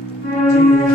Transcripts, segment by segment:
Hey,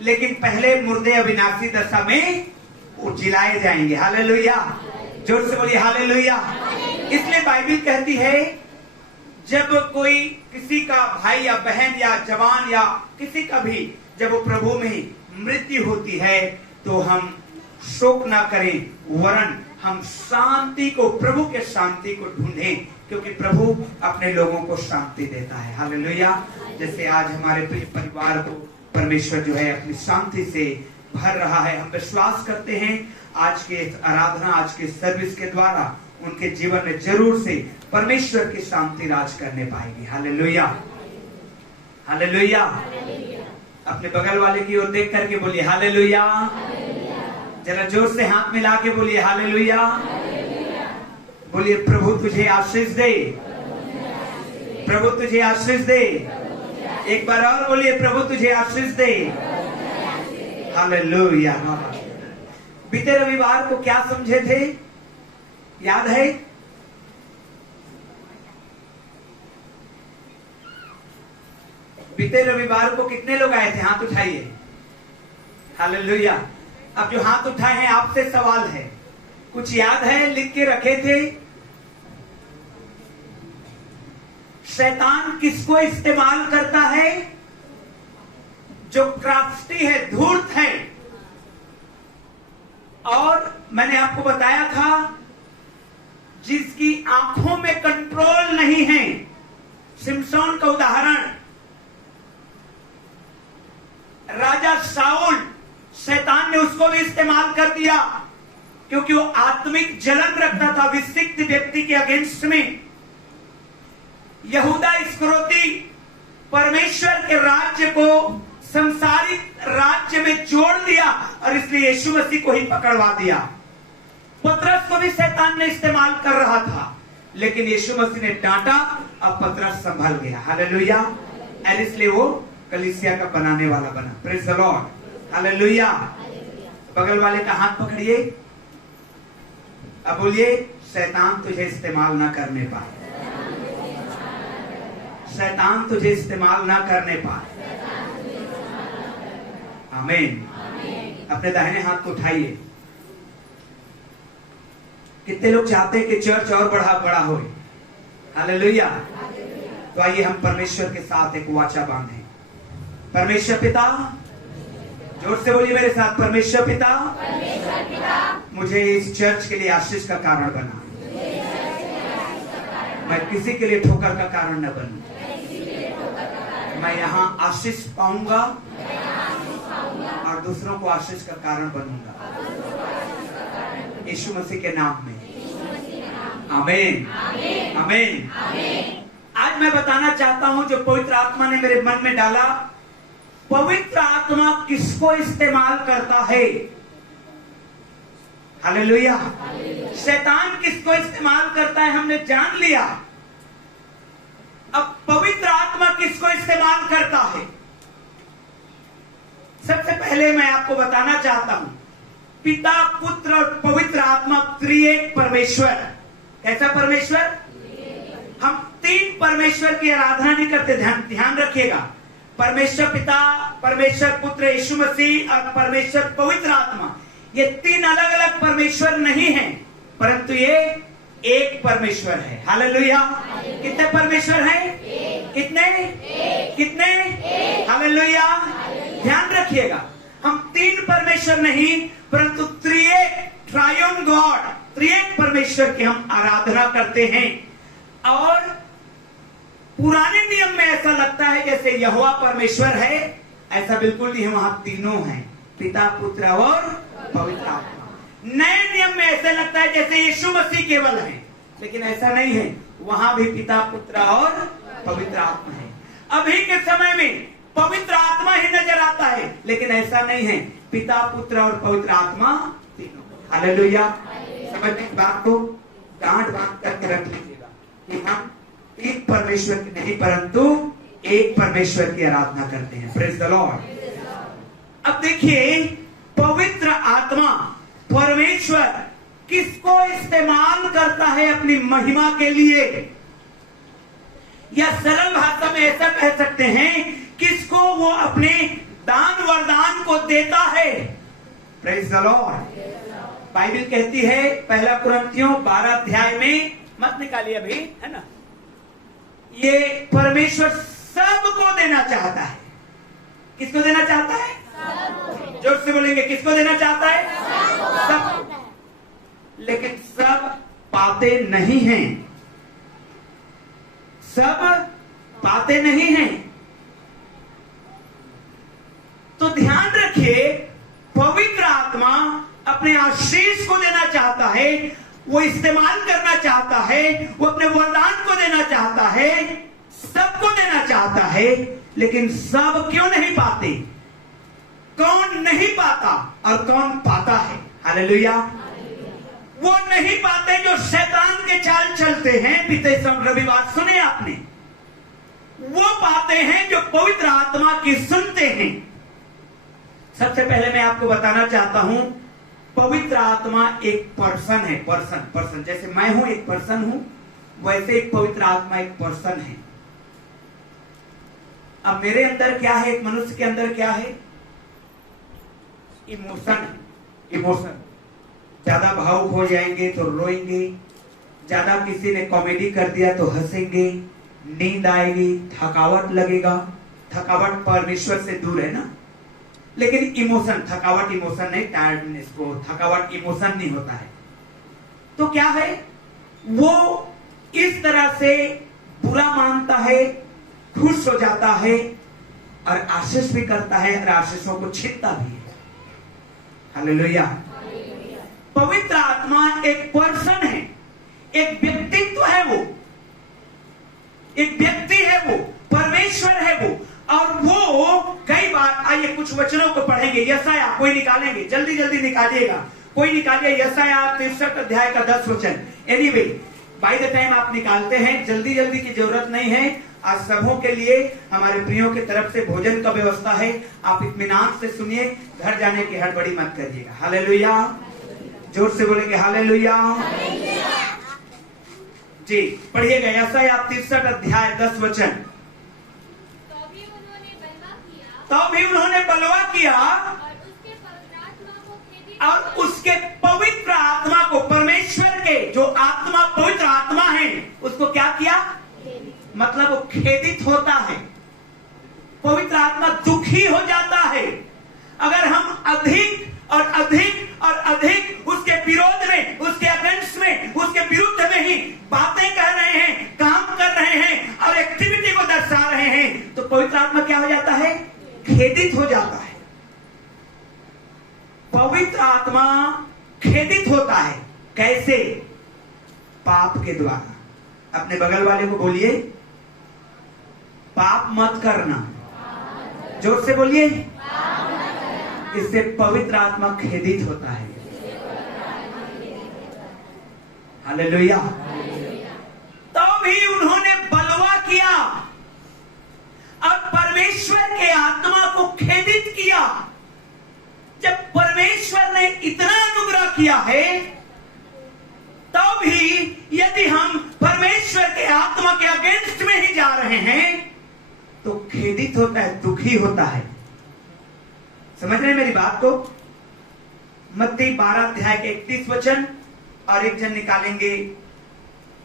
लेकिन पहले मुर्दे अविनाशी दशा में जिलाए जाएंगे। हालेलुया, जोर से बोलिए हालेलुया। इसलिए बाइबल कहती है जब कोई किसी का भाई या बहन या जवान या किसी का भी जब वो प्रभु में मृत्यु होती है तो हम शोक ना करें, वरन हम शांति को, प्रभु के शांति को ढूंढें, क्योंकि प्रभु अपने लोगों को शांति देता है। हालेलुया। जैसे आज हमारे परिवार को परमेश्वर जो है अपनी शांति से भर रहा है, हम विश्वास करते हैं आज के आराधना, आज के सर्विस के द्वारा उनके जीवन में जरूर से परमेश्वर की शांति राज करने पाएगी। Hallelujah, hallelujah. अपने बगल वाले की ओर देख करके बोलिए हालेलुया। जरा जोर से हाथ मिला के बोलिए हालेलुया। बोलिए प्रभु तुझे आशीष दे, प्रभु तुझे आशीष दे। एक बार और बोलिए प्रभु तुझे आशीष दे। हालेलुया। बीते रविवार को क्या समझे थे, याद है? बीते रविवार को कितने लोग आए थे? हाथ उठाइए। हालेलुया। अब जो हाथ उठाए हैं आपसे सवाल है, कुछ याद है? लिख के रखे थे? शैतान किसको इस्तेमाल करता है? जो क्राफ्टी है, धूर्त है। और मैंने आपको बताया था जिसकी आंखों में कंट्रोल नहीं है, सिमसोन का उदाहरण, राजा शाऊल, शैतान ने उसको भी इस्तेमाल कर दिया क्योंकि वो आत्मिक जलन रखता था विसिक्त व्यक्ति के अगेंस्ट में। यहूदा इस्करियोती परमेश्वर के राज्य को संसारिक राज्य में जोड़ दिया और इसलिए यीशु मसीह को ही पकड़वा दिया। पतरस को भी शैतान ने इस्तेमाल कर रहा था, लेकिन यीशु मसीह ने डांटा, अब पतरस संभल गया। हालेलुया। और इसलिए वो कलीसिया का बनाने वाला बना। Praise the Lord. हालेलुया। बगल वाले का हाथ पकड़िए, अब बोलिए शैतान तुझे इस्तेमाल ना करने पाए, शैतान तुझे इस्तेमाल ना करने पाए। आमीन। अपने दाहिने हाथ को उठाइए। कितने लोग चाहते हैं कि चर्च और बड़ा हो? हालेलुया। तो आइए हम परमेश्वर के साथ एक वाचा बांधें। परमेश्वर पिता, जोर से बोलिए मेरे साथ, परमेश्वर पिता, मुझे इस चर्च के लिए आशीष का कारण बना। मैं किसी के लिए ठोकर का कारण न बनूं। मैं यहाँ आशीष पाऊंगा और दूसरों को आशीष का कारण बनूंगा, यीशु मसीह के नाम में। आमीन, आमीन। आज मैं बताना चाहता हूं जो पवित्र आत्मा ने मेरे मन में डाला, पवित्र आत्मा किसको इस्तेमाल करता है? हालेलुया। शैतान किसको इस्तेमाल करता है हमने जान लिया। अब पवित्र आत्मा किसको इस्तेमाल करता है? सबसे पहले मैं आपको बताना चाहता हूं, पिता, पुत्र और पवित्र आत्मा त्रिएक परमेश्वर। कैसा परमेश्वर? हम तीन परमेश्वर की आराधना नहीं करते, ध्यान रखिएगा। परमेश्वर पिता, परमेश्वर पुत्र यीशु मसीह और परमेश्वर पवित्र आत्मा, ये तीन अलग अलग परमेश्वर नहीं हैं, परंतु ये एक परमेश्वर है। हालेलुया। कितने परमेश्वर हैं? कितने? कितने? हालेलुया। ध्यान रखिएगा, हम तीन परमेश्वर नहीं परंतु त्रिएक, ट्रायन गॉड, त्रिएक परमेश्वर की हम आराधना करते हैं। और पुराने नियम में ऐसा लगता है जैसे यहोवा परमेश्वर है, ऐसा बिल्कुल नहीं है। वहां तीनों हैं, पिता, पुत्र और पवित्र आत्मा। नए नियम में ऐसे लगता है जैसे यीशु मसीह केवल है, लेकिन ऐसा नहीं है। वहां भी पिता, पुत्र और पवित्र आत्मा है। अभी के समय में पवित्र आत्मा ही नजर आता है, लेकिन ऐसा नहीं है। पिता, पुत्र और पवित्र आत्मा तीनों। हालेलुया। समझ में बात को गांठ बांध करके रख लीजिएगा कि हम एक परमेश्वर की नहीं परंतु एक परमेश्वर की आराधना करते हैं। Praise the Lord. अब देखिए, पवित्र आत्मा परमेश्वर किसको इस्तेमाल करता है अपनी महिमा के लिए, या सरल भाषा में ऐसा कह सकते हैं, किसको वो अपने दान वरदान को देता है। Praise the Lord. बाइबल कहती है 1 कुरिन्थियों 12 अध्याय में, मत निकालिए अभी, है ना, ये परमेश्वर सबको देना चाहता है। किसको देना चाहता है? जोर से बोलेंगे, किसको देना चाहता है? सबको। लेकिन सब पाते नहीं हैं, सब पाते नहीं हैं। तो ध्यान रखिए, पवित्र आत्मा अपने आशीष को देना चाहता है, वो इस्तेमाल करना चाहता है, वो अपने वरदान को देना चाहता है, सबको देना चाहता है, लेकिन सब क्यों नहीं पाते? कौन नहीं पाता और कौन पाता है? हालेलुया। वो नहीं पाते जो शैतान के चाल चलते हैं। बीते रविवार सुने आपने। वो पाते हैं जो पवित्र आत्मा की सुनते हैं। सबसे पहले मैं आपको बताना चाहता हूं, पवित्र आत्मा एक पर्सन है। पर्सन जैसे मैं हूं एक पर्सन हूं, वैसे एक पवित्र आत्मा एक पर्सन है। अब मेरे अंदर क्या है? एक मनुष्य के अंदर क्या है? इमोशन है। इमोशन, ज्यादा भावुक हो जाएंगे तो रोएंगे, ज्यादा किसी ने कॉमेडी कर दिया तो हंसेंगे, नींद आएगी, थकावट लगेगा। थकावट परमेश्वर से दूर है ना। लेकिन इमोशन, थकावट इमोशन नहीं, टायर्डनेस को थकावट इमोशन नहीं होता है। तो क्या है? वो इस तरह से बुरा मानता है, खुश हो जाता है और आशीष भी करता है और आशीषों को छीनता भी है। हालेलुया। पवित्र आत्मा एक पर्सन है, एक व्यक्तित्व है, वो एक व्यक्ति है, वो परमेश्वर है वो। और वो कई बार, आइए कुछ वचनों को पढ़ेंगे। यशाया, कोई निकालेंगे? जल्दी जल्दी निकालिएगा, कोई निकालिए। यशाया 63 अध्याय का 10 वचन। एनीवे, बाय द टाइम आप निकालते हैं, जल्दी जल्दी की जरूरत नहीं है। आज सबों के लिए हमारे प्रियों की तरफ से भोजन का व्यवस्था है। आप इत्मीनान से सुनिए, घर जाने की हड़बड़ी मत करिएगा। हालेलुया। जोर से बोलेंगे हालेलुया जी। पढ़िएगा यशाया 63 अध्याय 10 वचन। तो भी उन्होंने बलवा किया और उसके पवित्र आत्मा को, परमेश्वर के जो आत्मा पवित्र आत्मा है, उसको क्या किया? मतलब वो खेदित होता है। पवित्र आत्मा दुखी हो जाता है अगर हम अधिक और अधिक और अधिक उसके विरोध में, उसके अगेंस्ट में, उसके विरुद्ध में ही बातें कर रहे हैं, काम कर रहे हैं और एक्टिविटी को दर्शा रहे हैं, तो पवित्र आत्मा क्या हो जाता है? खेदित हो जाता है। पवित्र आत्मा खेदित होता है। कैसे? पाप के द्वारा। अपने बगल वाले को बोलिए, पाप मत करना। जोर से बोलिए, इससे पवित्र आत्मा खेदित होता है। हालेलुया। तो भी उन्होंने बलवा किया और परमेश्वर के आत्मा को खेदित किया। जब परमेश्वर ने इतना अनुग्रह किया है, तो भी यदि हम परमेश्वर के आत्मा के अगेंस्ट में ही जा रहे हैं तो खेदित होता है, दुखी होता है। समझ रहे हैं मेरी बात को? मत्ती 12 अध्याय के 31 वचन और एक जन निकालेंगे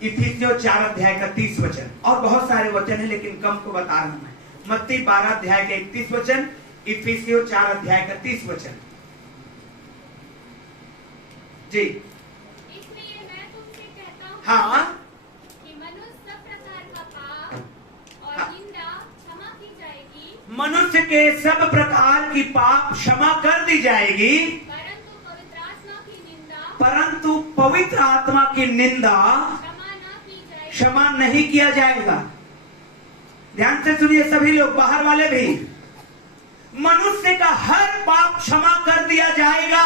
इफिसियों 4 अध्याय का 30 वचन। और बहुत सारे वचन है लेकिन कम को बता रहा हूं मैं। मत्ती 12 अध्याय के 31 वचन, इफिसियों 4 अध्याय का 30 वचन। जी, इसलिए मैं तुमसे कहता हूं हाँ, कि मनुष्य सब प्रकार का पाप और हाँ। निंदा क्षमा की जाएगी, मनुष्य के सब प्रकार की पाप क्षमा कर दी जाएगी, परंतु पवित्र आत्मा की निंदा क्षमा नहीं किया जाएगा। ध्यान से सुनिए सभी लोग, बाहर वाले भी। मनुष्य का हर पाप क्षमा कर दिया जाएगा,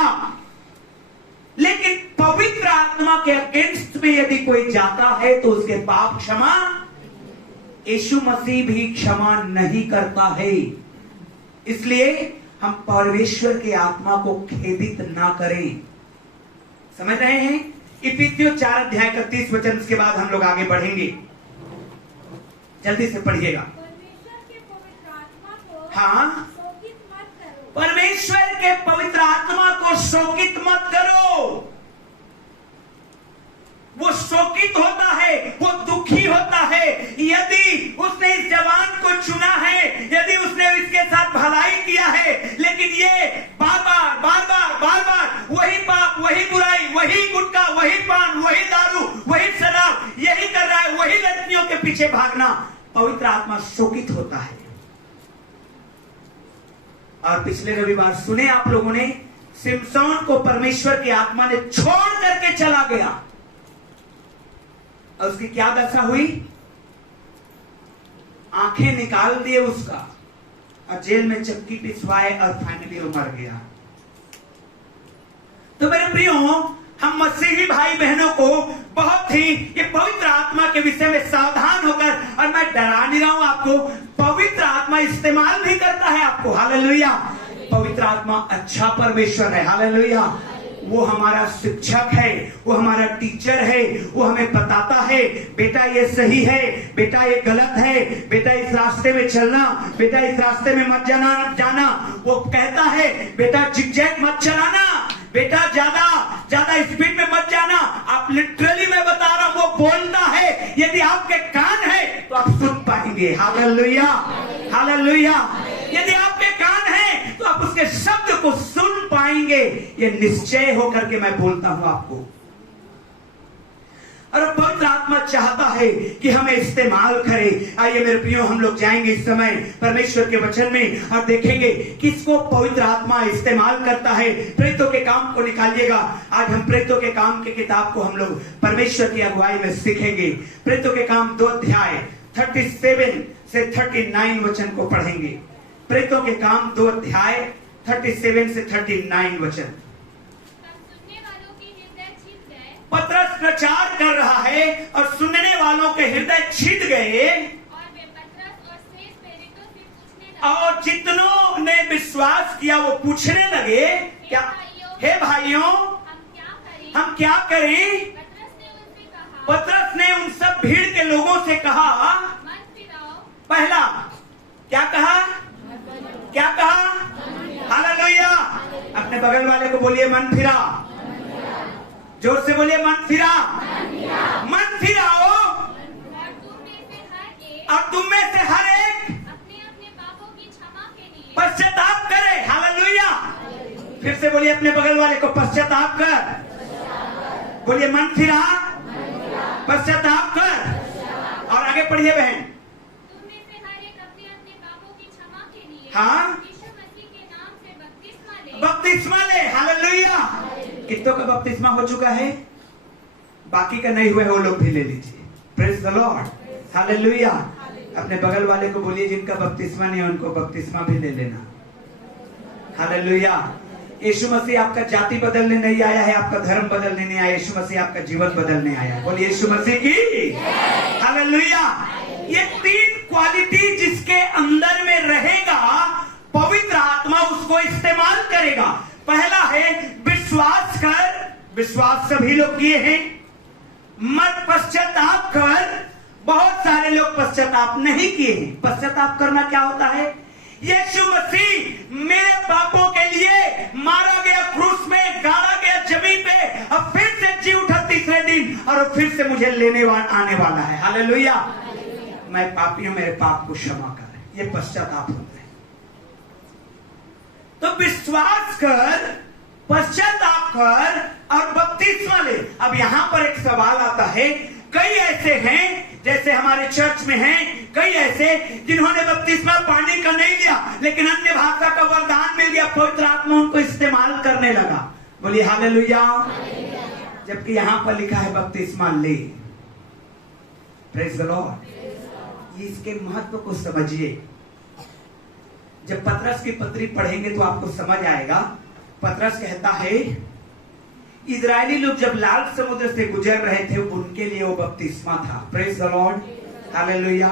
लेकिन पवित्र आत्मा के अगेंस्ट में यदि कोई जाता है तो उसके पाप क्षमा यीशु मसीह भी क्षमा नहीं करता है। इसलिए हम परमेश्वर के आत्मा को खेदित ना करें। समझ रहे हैं? इफिसियों 4 अध्याय का 30 वचन, उसके बाद हम लोग आगे बढ़ेंगे। जल्दी से पढ़िएगा। परमेश्वर के पवित्र आत्मा को हाँ, शोकित मत करो। परमेश्वर के पवित्र आत्मा को शोकित मत करो। वो शोकित होता है, वो दुखी होता है। यदि उसने इस जवान को चुना है, यदि उसने इसके साथ भलाई किया है, लेकिन ये बार बार वही पाप, वही बुराई, वही गुटखा, वही पान, वही दारू, वही शराब, यही कर रहा है, वही लड़कियों के पीछे भागना, पवित्र आत्मा शोकित होता है। और पिछले रविवार सुने आप लोगों ने, सिमसोन को परमेश्वर की आत्मा ने छोड़ करके चला गया और उसकी क्या दशा हुई? आंखें निकाल दिए उसका और जेल में चक्की पिसवाए और फाइनली वो मर गया। तो मेरे प्रियो, हम मसीही भाई बहनों को बहुत ही ये पवित्र आत्मा के विषय में सावधान होकर, और मैं डरा नहीं रहा हूं आपको, पवित्र आत्मा इस्तेमाल भी करता है आपको। हालेलुया। पवित्र आत्मा अच्छा परमेश्वर है। हालेलुया। वो हमारा शिक्षक है, वो हमारा टीचर है, वो हमें बताता है बेटा ये सही है, बेटा ये गलत है, बेटा इस रास्ते में चलना, बेटा इस रास्ते में मत जाना। वो कहता है बेटा जिगजैग मत चलाना, बेटा ज्यादा स्पीड में मत जाना। आप लिटरली मैं बता रहा हूं, वो बोलता है। यदि आपके कान है तो आप सुन पाएंगे। Hallelujah, hallelujah. यदि आपके कान है तो आप उसके शब्द को सुन पाएंगे। ये निश्चय होकर के मैं बोलता हूं आपको। और पवित्र आत्मा चाहता है कि हमें इस्तेमाल करे। आइए मेरे प्रियो, हम लोग जाएंगे इस समय परमेश्वर के वचन में और देखेंगे किसको पवित्र आत्मा इस्तेमाल करता है। प्रेरितों के काम को निकालिएगा। आज हम प्रेरितों के काम की किताब को हम लोग परमेश्वर की अगुवाई में सीखेंगे। प्रेरितों के काम 2 अध्याय 37 से 39 वचन को पढ़ेंगे। प्रेरितों के काम 2 अध्याय 37 से 39 वचन। पतरस प्रचार कर रहा है और सुनने वालों के हृदय छिद गए, और वे पतरस और शेष प्रेरितों से पूछने लगे, और जितनों ने विश्वास किया वो पूछने लगे, क्या हे भाइयों हम क्या करें? पतरस ने उन सब भीड़ के लोगों से कहा, मन फिराओ। पहला क्या कहा? क्या कहा? हालेलुया। अपने बगल वाले को बोलिए मन फिरा। जोर से बोलिए मन फिरा। मन फिराओ, और तुम में से हर एक अपने अपने पापों की क्षमा के लिए पश्चाताप करे। हालेलुया। फिर से बोलिए अपने बगल वाले को, पश्चाताप कर। बोलिए मन फिरा, पश्चाताप कर। और आगे पढ़िए बहन। तुम में से हर एक अपने अपने पापों की क्षमा के लिए हाँ, यीशु मसीह के नाम से बपतिस्मा ले। बपतिस्मा ले। हालेलुया। कितनों का बपतिस्मा हो चुका है? बाकी का नहीं हुआ है वो लोग भी ले लीजिए। Praise the Lord. हालेलुया। अपने बगल वाले को बोलिए जिनका बपतिस्मा नहीं है उनको बपतिस्मा भी ले लेना। हालेलुया। यीशु मसीह आपका जाति बदलने नहीं आया है, आपका धर्म बदलने नहीं आया, यीशु मसीह आपका जीवन बदलने आया है। बोलिए यीशु मसीह की हालेलुया। ये 3 क्वालिटी जिसके अंदर में रहेगा, पवित्र आत्मा उसको इस्तेमाल करेगा। पहला है विश्वास कर, विश्वास सभी लोग किए हैं। मत पश्चाताप कर, बहुत सारे लोग पश्चाताप नहीं किए हैं। पश्चाताप करना क्या होता है? यीशु मसीह मेरे पापों के लिए मारा गया, क्रूस में गाड़ा गया जमीन पे, अब फिर से जी उठा तीसरे दिन और फिर से मुझे आने वाला है। हालेलुया। मैं पापी हूं, मेरे पाप को क्षमा कर, ये पश्चाताप होता है। तो विश्वास कर, पश्चाताप कर और बपतिस्मा ले। अब यहां पर एक सवाल आता है, कई ऐसे हैं जैसे हमारे चर्च में हैं, कई ऐसे जिन्होंने बपतिस्मा पानी का नहीं लिया लेकिन अन्य भाषा का वरदान मिल गया, पवित्र आत्मा उनको इस्तेमाल करने लगा। बोलिए हालेलुया। जबकि यहां पर लिखा है बपतिस्मा ले। Praise the Lord. इसके महत्व को समझिए। जब पतरस की पत्री पढ़ेंगे तो आपको समझ आएगा। पतरस कहता है इजरायली लोग जब लाल समुद्र से गुजर रहे थे उनके लिए वो बपतिस्मा था। Praise the Lord. हालेलुया।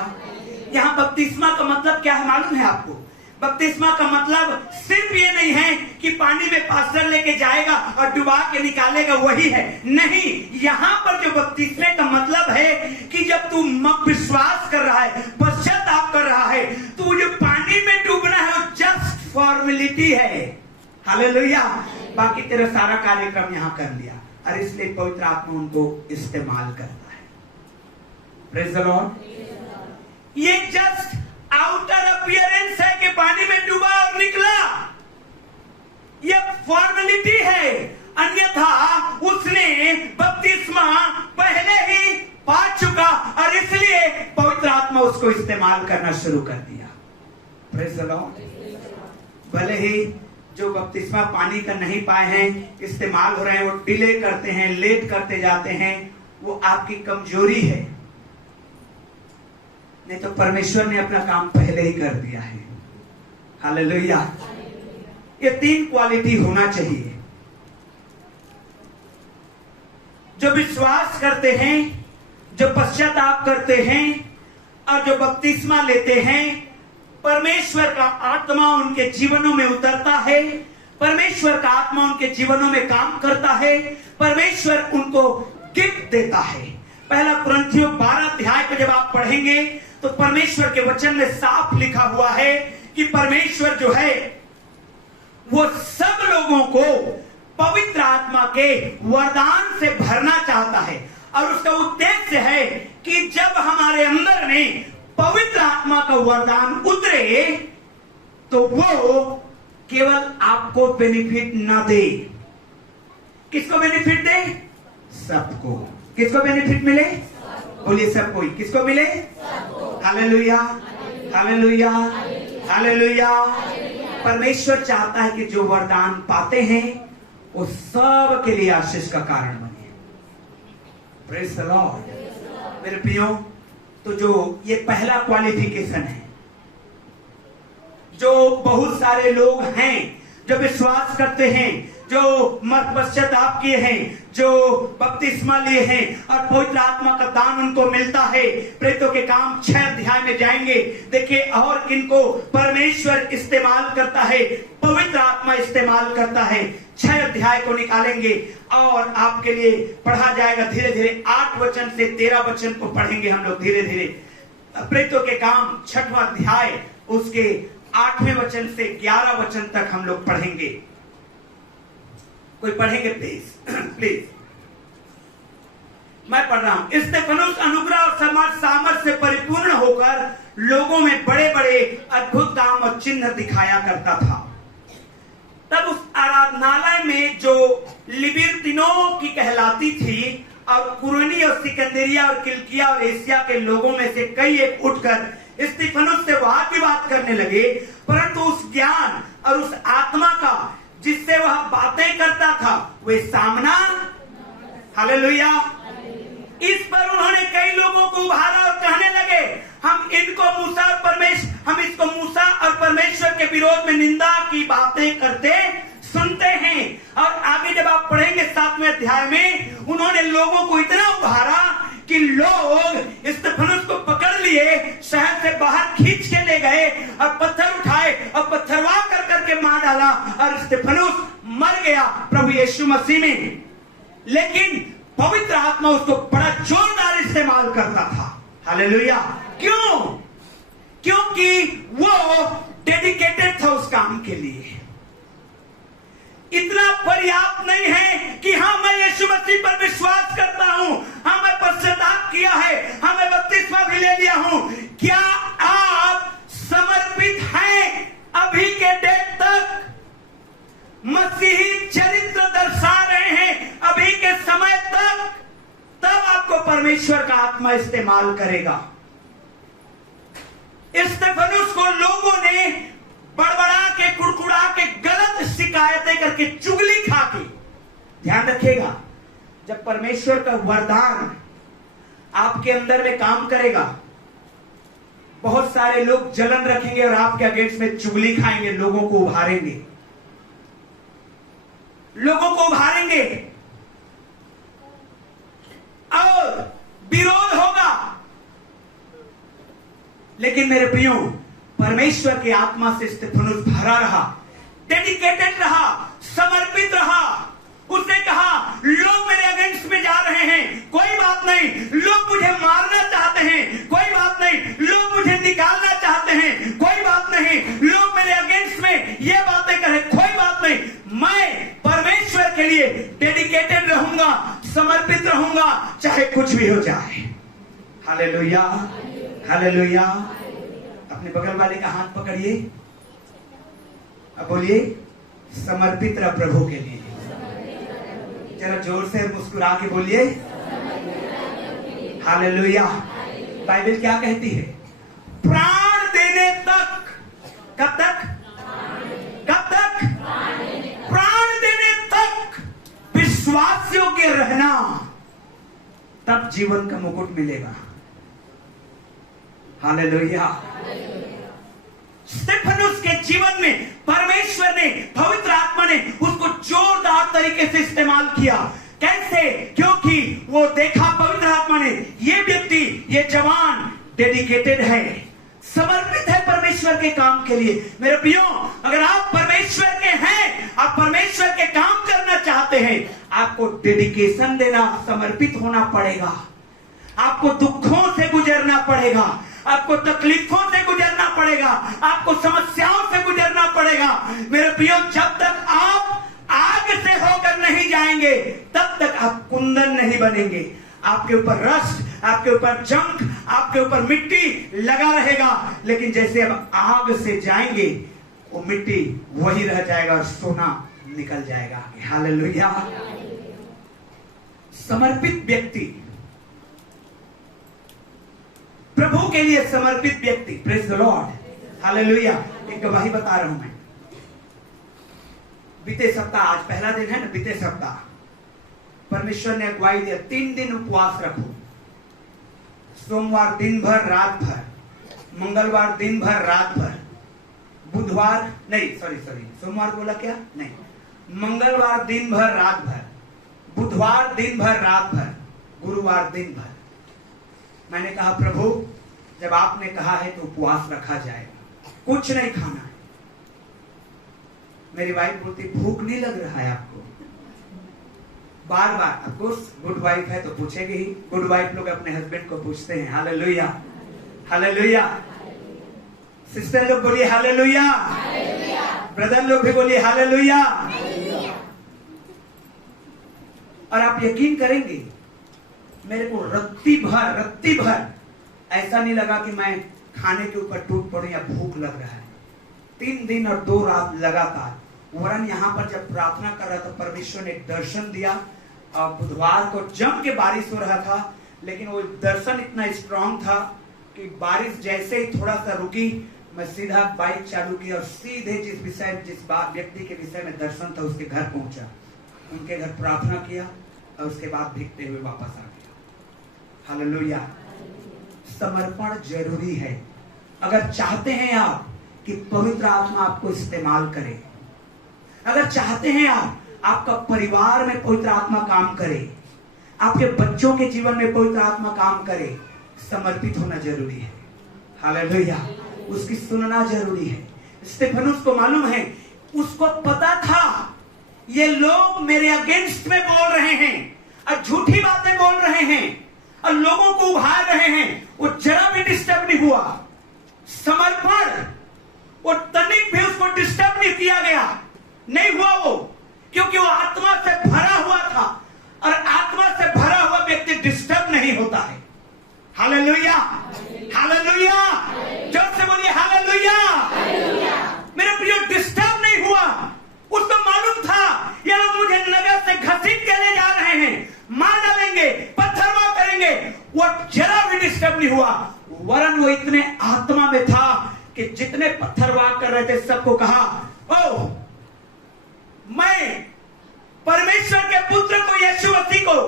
यहाँ बपतिस्मा का मतलब क्या है मालूम है आपको? बपतिस्मा का मतलब सिर्फ ये नहीं है कि पानी में पास्टर लेके जाएगा और डुबा के निकालेगा, वही है नहीं। यहाँ पर जो बपतिस्मे का मतलब है कि जब तू विश्वास कर रहा है, पश्चाताप कर रहा है, तो जो पानी में डूबना है वो जस्ट फॉर्मेलिटी है। हालेलुया। बाकी तेरा सारा कार्यक्रम यहाँ कर लिया, और इसलिए पवित्र आत्मा उनको इस्तेमाल करता है। Praise the Lord. ये जस्ट आउटर अपीयरेंस है कि पानी में डूबा और निकला, ये फॉर्मेलिटी है। अन्यथा उसने बपतिस्मा पहले ही पा चुका और इसलिए पवित्र आत्मा उसको इस्तेमाल करना शुरू कर दिया। Praise the Lord. भले ही जो बपतिस्मा पानी का नहीं पाए हैं, इस्तेमाल हो रहे हैं, वो डिले करते हैं, लेट करते जाते हैं, वो आपकी कमजोरी है। नहीं तो परमेश्वर ने अपना काम पहले ही कर दिया है। हालेलुया। ये 3 क्वालिटी होना चाहिए। जो विश्वास करते हैं, जो पश्चाताप करते हैं और जो बपतिस्मा लेते हैं, परमेश्वर का आत्मा उनके जीवनों में उतरता है, परमेश्वर का आत्मा उनके जीवनों में काम करता है, परमेश्वर उनको गिफ्ट देता है। पहला कुरिन्थियों 12 अध्याय को जब आप पढ़ेंगे तो परमेश्वर के वचन में साफ लिखा हुआ है कि परमेश्वर जो है वो सब लोगों को पवित्र आत्मा के वरदान से भरना चाहता है, और उसका उद्देश्य है कि जब हमारे अंदर में पवित्र आत्मा का वरदान उतरे तो वो केवल आपको बेनिफिट ना दे। किसको बेनिफिट दे? सबको। किसको बेनिफिट मिले? बोलिए सबको। किसको मिले? हालेलुया। हालेलुया। हालेलुया। परमेश्वर चाहता है कि जो वरदान पाते हैं वो सब के लिए आशीष का कारण बने। Praise the Lord. मेरे प्रियो, तो जो ये पहला क्वालिफिकेशन है, जो बहुत सारे लोग हैं जो विश्वास करते हैं, जो मत पश्चाताप किए हैं, जो बपतिस्मा लिए हैं और पवित्र आत्मा का दान उनको मिलता है। प्रेरितों के काम 6 अध्याय में जाएंगे, देखिए और किनको परमेश्वर इस्तेमाल करता है, पवित्र आत्मा इस्तेमाल करता है। 6 अध्याय को निकालेंगे और आपके लिए पढ़ा जाएगा धीरे धीरे। 8 वचन से 13 वचन को पढ़ेंगे हम लोग धीरे धीरे। प्रेरितों के काम 6वां अध्याय उसके 8वें वचन से 11 वचन तक हम लोग पढ़ेंगे। कोई पढ़ेंगे प्लीज? प्लीज मैं पढ़ रहा हूं। स्तेफनुस अनुग्रह और सामर्थ से परिपूर्ण होकर लोगों में बड़े बड़े अद्भुत काम और चिन्ह दिखाया करता था। तब उस आराधनालय में जो लिबिर्तिनों की कहलाती थी और कुरेनी और सिकंदरिया और किलकिया और एशिया के लोगों में से कई एक उठकर स्तिफनुस से वाद विवाद करने लगे, परंतु उस ज्ञान और उस आत्मा का जिससे वह बातें करता था वे सामना। हालेलुया। इस पर उन्होंने कई लोगों को उभारा और कहने लगे, हम इसको मूसा और परमेश्वर के विरोध में निंदा की बातें करते सुनते हैं। और आगे जब आप पढ़ेंगे 7वें अध्याय में, उन्होंने लोगों को इतना उभारा कि लोग स्तिफनुस को पकड़ लिए, शहर से बाहर खींच के ले गए और पत्थर उठाए और पत्थरवाह कर करके मार डाला और स्तिफनुस मर गया प्रभु यीशु मसीह में। लेकिन पवित्र आत्मा उसको बड़ा जोरदार इस्तेमाल करता था। हालेलुया। क्यों? क्योंकि वो डेडिकेटेड था उस काम के लिए। इतना पर्याप्त नहीं है कि हाँ मैं यीशु मसीह पर विश्वास करता हूं, हाँ मैं पश्चाताप किया है, हाँ मैं बपतिस्मा भी ले लिया हूं। क्या आप समर्पित हैं अभी के डेट तक? मसीही चरित्र दर्शा रहे हैं अभी के समय तक, तब आपको परमेश्वर का आत्मा इस्तेमाल करेगा। स्तिफनुस को लोगों ने बड़बड़ा के, कुड़कुड़ा के, गलत शिकायतें करके, चुगली खा के। ध्यान रखिएगा, जब परमेश्वर का वरदान आपके अंदर में काम करेगा, बहुत सारे लोग जलन रखेंगे और आपके अगेंस्ट में चुगली खाएंगे, लोगों को उभारेंगे, और विरोध होगा। लेकिन मेरे प्रियो, परमेश्वर की आत्मा से स्तिफनुस भरा रहा, डेडिकेटेड रहा, समर्पित रहा। उसने कहा लोग मेरे अगेंस्ट में जा रहे हैं, कोई बात नहीं, लोग मुझे मारना चाहते हैं, कोई बात नहीं, लोग मुझे निकालना चाहते हैं, कोई बात नहीं, लोग मेरे अगेंस्ट में ये बातें करें, कोई बात नहीं, मैं परमेश्वर के लिए डेडिकेटेड रहूंगा, समर्पित रहूंगा, चाहे कुछ भी हो जाए। Hallelujah, hallelujah. अपने बगल वाले का हाथ पकड़िए, अब बोलिए समर्पित रह प्रभु के लिए। जरा जोर से मुस्कुरा के बोलिए हालेलुया। बाइबल क्या कहती है? प्राण देने तक। कब तक? कब तक? प्राण देने तक विश्वास योग्य रहना, तब जीवन का मुकुट मिलेगा। हालेलुया। स्तिफनुस के जीवन में परमेश्वर ने, पवित्र आत्मा ने उसको जोरदार तरीके से इस्तेमाल किया। कैसे? क्योंकि वो देखा पवित्र आत्मा ने, ये व्यक्ति, ये जवान डेडिकेटेड है, समर्पित है परमेश्वर के काम के लिए। मेरे प्रियो, अगर आप परमेश्वर के हैं, आप परमेश्वर के काम करना चाहते हैं, आपको डेडिकेशन देना, समर्पित होना पड़ेगा। आपको दुखों से गुजरना पड़ेगा, आपको तकलीफों से गुजरना पड़ेगा, आपको समस्याओं से गुजरना पड़ेगा। मेरे प्रियो, जब तक आप आग से होकर नहीं जाएंगे, तब तक आप कुंदन नहीं बनेंगे। आपके ऊपर रस्ट, आपके ऊपर जंग, आपके ऊपर मिट्टी लगा रहेगा, लेकिन जैसे अब आग से जाएंगे, वो मिट्टी वही रह जाएगा और सोना निकल जाएगा। हालेलुया। समर्पित व्यक्ति, प्रभु के लिए समर्पित व्यक्ति, प्रेज द लॉर्ड, हालेलुया। एक गवाही बता रहा हूं मैं। बीते सप्ताह, आज पहला दिन है ना, बीते सप्ताह परमेश्वर ने अगुवाई दिया 3 दिन उपवास रखो। सोमवार दिन भर रात भर, मंगलवार दिन भर रात भर, बुधवार नहीं, सॉरी सोमवार बोला क्या? नहीं, मंगलवार दिन भर रात भर, बुधवार दिन भर रात भर, गुरुवार दिन भर। मैंने कहा प्रभु, जब आपने कहा है तो उपवास रखा जाएगा, कुछ नहीं खाना है। मेरी वाइफ बोलती भूख नहीं लग रहा है आपको? बार बार, ऑफ कोर्स गुड वाइफ है तो पूछेगी ही। गुड वाइफ लोग अपने हस्बैंड को पूछते हैं। Hallelujah, hallelujah. सिस्टर लोग बोलिए हालेलुया, ब्रदर लोग भी बोलिए हालेलुया। और आप यकीन करेंगे, मेरे को रत्ती भर ऐसा नहीं लगा कि मैं खाने के ऊपर टूट पड़ूं या भूख लग रहा है। 3 दिन और 2 रात लगातार। वरन यहाँ पर जब प्रार्थना कर रहा था, परमेश्वर ने दर्शन दिया। और बुधवार को जम के बारिश हो रहा था, लेकिन वो दर्शन इतना स्ट्रांग था कि बारिश जैसे ही थोड़ा सा रुकी, मैं सीधा बाइक चालू की और सीधे जिस व्यक्ति के विषय में दर्शन था उसके घर पहुंचा, उनके घर प्रार्थना किया और उसके बाद भीगते हुए वापस आ गया। हालेलुया। समर्पण जरूरी है। अगर चाहते हैं आप कि पवित्र आत्मा आपको इस्तेमाल करे, अगर चाहते हैं आप आपका परिवार में पवित्र आत्मा काम करे, आपके बच्चों के जीवन में पवित्र आत्मा काम करे, समर्पित होना जरूरी है। हालेलुया। उसकी सुनना जरूरी है। स्तेफनुस को मालूम है, उसको पता था ये लोग मेरे अगेंस्ट में बोल रहे हैं और झूठी बातें बोल रहे हैं और लोगों को उभार रहे हैं। वो जरा भी डिस्टर्ब नहीं हुआ। समर्पण, वो तनिक भी उसको डिस्टर्ब नहीं किया गया, नहीं हुआ वो, क्योंकि वो आत्मा से भरा हुआ था और आत्मा से भरा हुआ व्यक्ति डिस्टर्ब नहीं होता है। हालेलुया, हालेलुया, जोर से बोलिए हालेलुया। मेरे प्रियो, डिस्टर्ब नहीं हुआ। उसको मालूम था ये लोग मुझे नगर से घसीट के ले जा रहे हैं, मार डालेंगे, पत्थरमार करेंगे। वो जरा भी डिस्टर्ब नहीं हुआ, वरन वो इतने आत्मा में था कि जितने पत्थरवार कर रहे थे सबको कहा, ओ मैं परमेश्वर के पुत्र को, यीशु मसीह को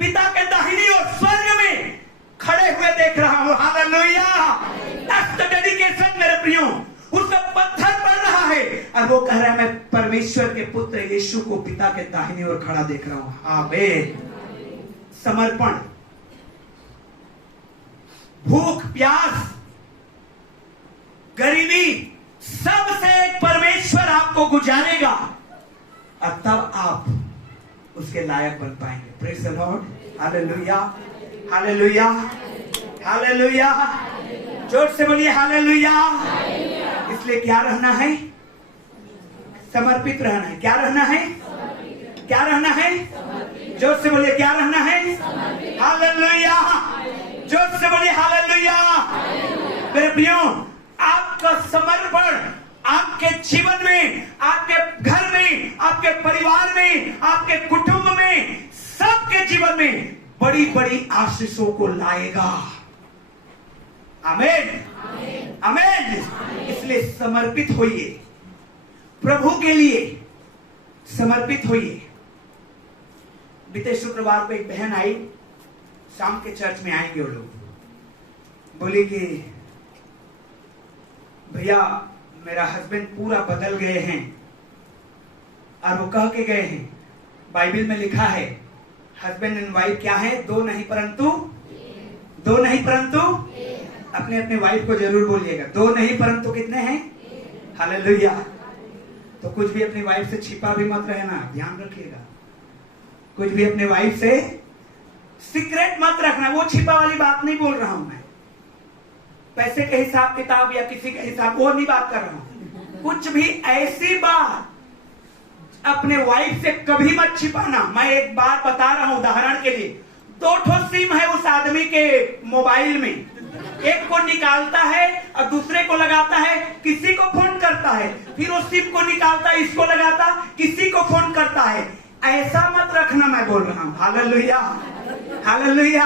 पिता के दाहिनी और स्वर्ग में खड़े हुए देख रहा हूं। हालेलुया। दैट्स द डेडिकेशन मेरे प्रियो। उसका पत्थर पड़ रहा है और वो कह रहा है मैं परमेश्वर के पुत्र यीशु को पिता के दाहिनी ओर खड़ा देख रहा हूं। आमीन। समर्पण, भूख प्यास गरीबी सबसे परमेश्वर आपको गुजारेगा और तब आप उसके लायक बन पाएंगे। Praise the Lord. Hallelujah, hallelujah, hallelujah. जोर से बोलिए हालेलुया। इसलिए क्या रहना है? समर्पित रहना है। क्या रहना है? क्या रहना है? जोर से बोलिए क्या रहना है? हालेलुया। जोर से बोलिए हालेलुया। मेरे प्रियो, आपका समर्पण आपके जीवन में, आपके घर में, आपके परिवार में, आपके कुटुंब में, सबके जीवन में बड़ी बड़ी आशीषों को लाएगा। आमीन, आमीन। इसलिए समर्पित होइए, प्रभु के लिए समर्पित होइए। बीते शुक्रवार को एक बहन आई, शाम के चर्च में आएंगे वो लोग, बोली कि भैया मेरा हस्बैंड पूरा बदल गए हैं। और वो कह के गए हैं, बाइबल में लिखा है हस्बैंड एंड वाइफ क्या है? दो नहीं परंतु अपने अपने वाइफ को जरूर बोलिएगा, दो नहीं परंतु कितने हैं? हालेलुया। तो कुछ भी अपनी वाइफ से छिपा भी मत रहना, ध्यान रखिएगा। कुछ भी अपने वाइफ से सीक्रेट मत रखना। वो छिपा वाली बात नहीं बोल रहा हूं मैं, पैसे के हिसाब किताब या किसी के हिसाब, वो नहीं बात कर रहा हूं। कुछ भी ऐसी बात अपने वाइफ से कभी मत छिपाना। मैं एक बात बता रहा हूं उदाहरण के लिए, 2 ठो सिम है उस आदमी के मोबाइल में, एक को निकालता है और दूसरे को लगाता है, किसी को फोन करता है, फिर उस सिम को निकालता है, इसको लगाता, किसी को फोन करता है। ऐसा मत रखना, मैं बोल रहा हूं। Hallelujah, hallelujah,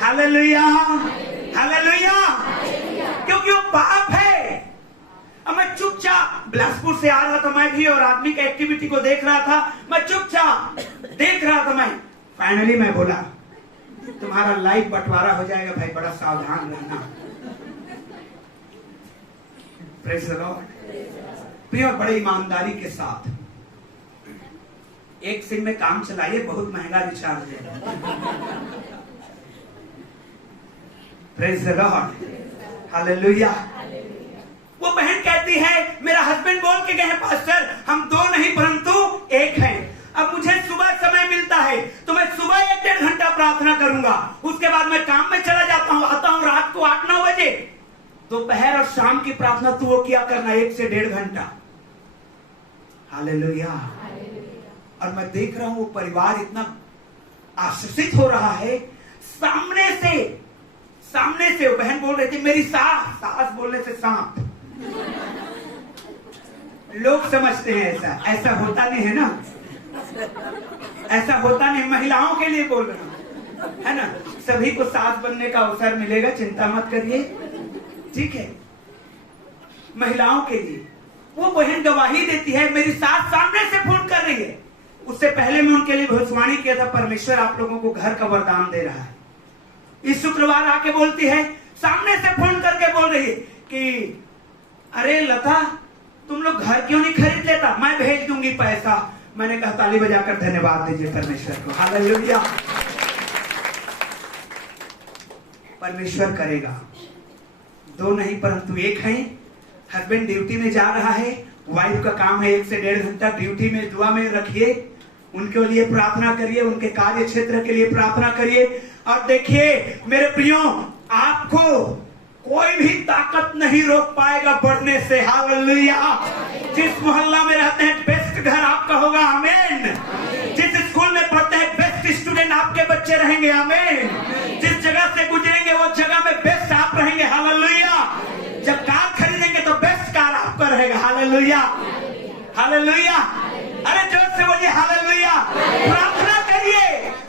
hallelujah, hallelujah. क्योंकि वो पाप है। अब मैं चुपचाप बिलासपुर से आ रहा था मैं भी, और आदमी के एक्टिविटी को देख रहा था, मैं चुपचाप देख रहा था। मैं फाइनली मैं बोला तुम्हारा लाइफ बंटवारा हो जाएगा भाई, बड़ा सावधान रहना। Praise the Lord. प्रिय, बड़े ईमानदारी के साथ एक सिम में काम चलाइए, बहुत महंगा रिचार्ज है। Praise the Lord, hallelujah. वो बहन कहती है मेरा हस्बैंड बोल के गए हैं पास्टर हम 2 नहीं परंतु 1 हैं। अब मुझे सुबह समय मिलता है तो मैं सुबह 1-1.5 घंटा प्रार्थना करूंगा, उसके बाद मैं काम में चला जाता हूं, आता हूं रात को 8-9 बजे। दोपहर और शाम की प्रार्थना तू वो क्या करना, 1 से 1.5 घंटा। हालेलुया। और मैं देख रहा हूं वो परिवार इतना आशीषित हो रहा है। सामने से वो बहन बोल रही थी मेरी सास बोलने से सांप। लोग समझते हैं ऐसा होता नहीं है ना, ऐसा होता नहीं। महिलाओं के लिए बोल रहा हूं, है ना। सभी को सास बनने का अवसर मिलेगा, चिंता मत करिए, ठीक है। महिलाओं के लिए वो बहन गवाही देती है, मेरी सास सामने से फोन कर रही है। उससे पहले मैं उनके लिए भविष्यवाणी किया था, परमेश्वर आप लोगों को घर का वरदान दे रहा है। इस शुक्रवार आके बोलती है सामने से फोन करके बोल रही है कि अरे लता, तुम लोग घर क्यों नहीं खरीद लेता, मैं भेज दूंगी पैसा। मैंने कहा ताली बजाकर धन्यवाद दीजिए परमेश्वर को। हालेलुया। परमेश्वर करेगा। दो नहीं परंतु एक है। हस्बैंड ड्यूटी में जा रहा है, वाइफ का काम है 1 से 1.5 घंटा ड्यूटी में, दुआ में रखिए, उनके लिए प्रार्थना करिए, उनके कार्य क्षेत्र के लिए प्रार्थना करिए। और देखिए मेरे प्रियो, आपको कोई भी ताकत नहीं रोक पाएगा बढ़ने से। हालेलुया। जिस मोहल्ला में रहते हैं बेस्ट घर आपका होगा। आमीन। जिस स्कूल में पढ़ते हैं बेस्ट स्टूडेंट आपके बच्चे रहेंगे। आमीन। जिस जगह से गुजरेंगे वो जगह में बेस्ट आप रहेंगे। हालेलुया। जब कार खरीदेंगे तो बेस्ट कार आपका रहेगा। हालेलुया। हालेलुया। अरे जोर से बोलिए हालेलुया। प्रार्थना करिए,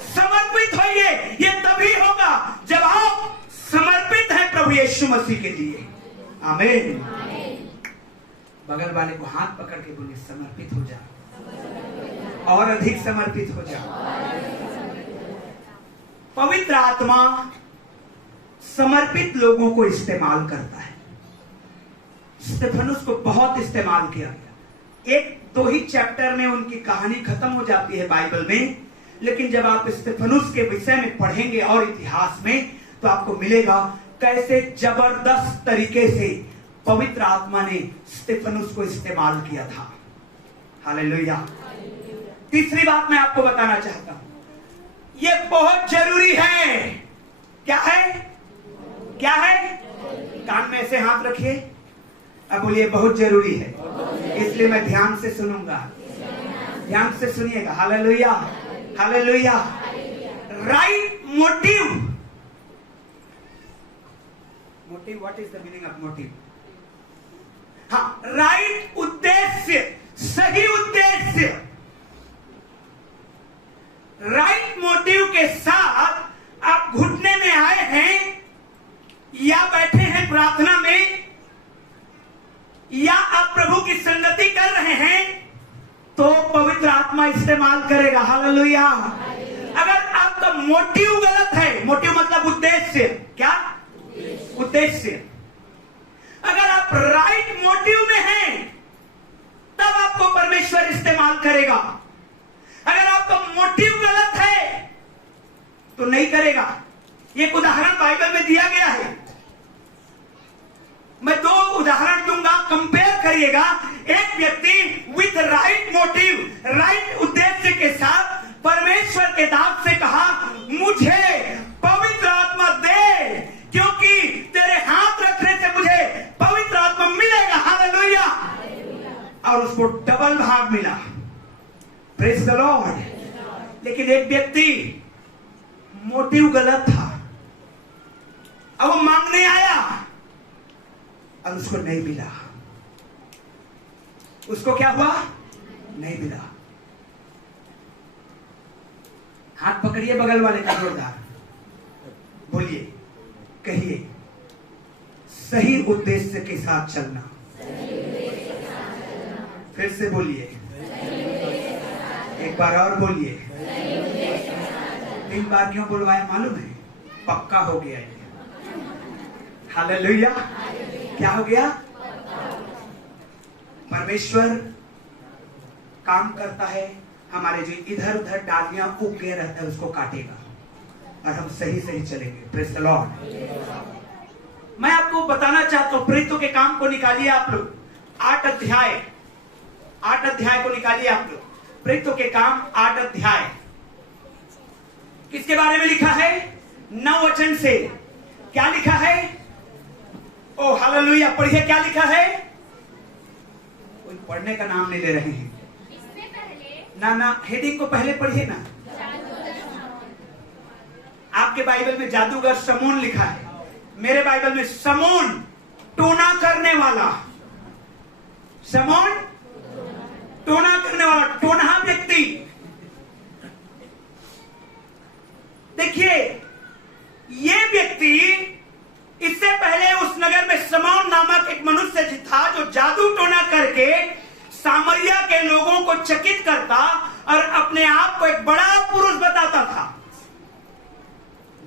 समर्पित होइए। ये तभी होगा जब आप समर्पित हैं प्रभु यीशु मसीह के लिए। आमीन। बगल वाले को हाथ पकड़ के बोलिए समर्पित हो जा, और अधिक समर्पित हो जा। पवित्र आत्मा समर्पित लोगों को इस्तेमाल करता है। स्तेफनुस को बहुत इस्तेमाल किया गया। 1-2 ही चैप्टर में उनकी कहानी खत्म हो जाती है बाइबल में, लेकिन जब आप स्तेफनुस के विषय में पढ़ेंगे और इतिहास में, तो आपको मिलेगा कैसे जबरदस्त तरीके से पवित्र आत्मा ने स्तेफनुस को इस्तेमाल किया था। हालेलुया। तीसरी बात मैं आपको बताना चाहता हूं, यह बहुत जरूरी है। क्या है? क्या है? कान में ऐसे हाथ रखिए, अब बोलिए बहुत जरूरी है, इसलिए मैं ध्यान से सुनूंगा। ध्यान से सुनिएगा। Hallelujah. Hallelujah. Right motive. Motive, what is the meaning of motive? हाँ, राइट उद्देश्य, सही उद्देश्य। राइट मोटिव के साथ आप घुटने में आए हैं या बैठे हैं प्रार्थना में, या आप प्रभु की संगति कर रहे हैं, तो पवित्र आत्मा इस्तेमाल करेगा। हालेलुया। अगर आपका मोटिव गलत है, मोटिव मतलब उद्देश्य, क्या उद्देश्य, अगर आप राइट मोटिव में हैं, तब आपको परमेश्वर इस्तेमाल करेगा। अगर आपका मोटिव गलत है तो नहीं करेगा। एक उदाहरण बाइबल में दिया गया है, मैं 2 उदाहरण दूंगा, कंपेयर करिएगा। एक व्यक्ति विथ राइट मोटिव, राइट उद्देश्य के साथ परमेश्वर के दास से कहा मुझे पवित्र आत्मा दे, क्योंकि तेरे हाथ रखने से मुझे पवित्र आत्मा मिलेगा। हालेलुया। और उसको डबल भाग मिला। Praise the Lord. लेकिन एक व्यक्ति मोटिव गलत था, अब वो मांगने आया और उसको नहीं मिला। उसको क्या हुआ? नहीं मिला। हाथ पकड़िए बगल वाले का जोरदार, बोलिए, कहिए, सही उद्देश्य के साथ चलना। फिर से बोलिए, एक बार और बोलिए। 3 बार क्यों बुलवाया मालूम है? पक्का हो गया ये। हालेलुया। क्या हो गया? परमेश्वर काम करता है, हमारे जो इधर उधर डालियां उग गए रहता है उसको काटेगा और हम सही सही चलेंगे। Praise the Lord. मैं आपको बताना चाहता हूं, प्रेरितों के काम को निकालिए आप लोग। 8 अध्याय को निकालिए आप लोग। प्रेरितों के काम 8 अध्याय किसके बारे में लिखा है? 9 वचन से। क्या लिखा है? ओ हालेलुया। पढ़िए क्या लिखा है। कोई पढ़ने का नाम नहीं ले रहे हैं। इससे पहले ना हेडिंग को पहले पढ़िए ना। आपके बाइबल में जादूगर समून लिखा है, मेरे बाइबल में समून टोना करने वाला। समून टोना करने वाला, टोनहा व्यक्ति। देखिए ये व्यक्ति, इससे पहले उस नगर में समौन नामक एक मनुष्य था जो जादू टोना करके सामरिया के लोगों को चकित करता और अपने आप को एक बड़ा पुरुष बताता था।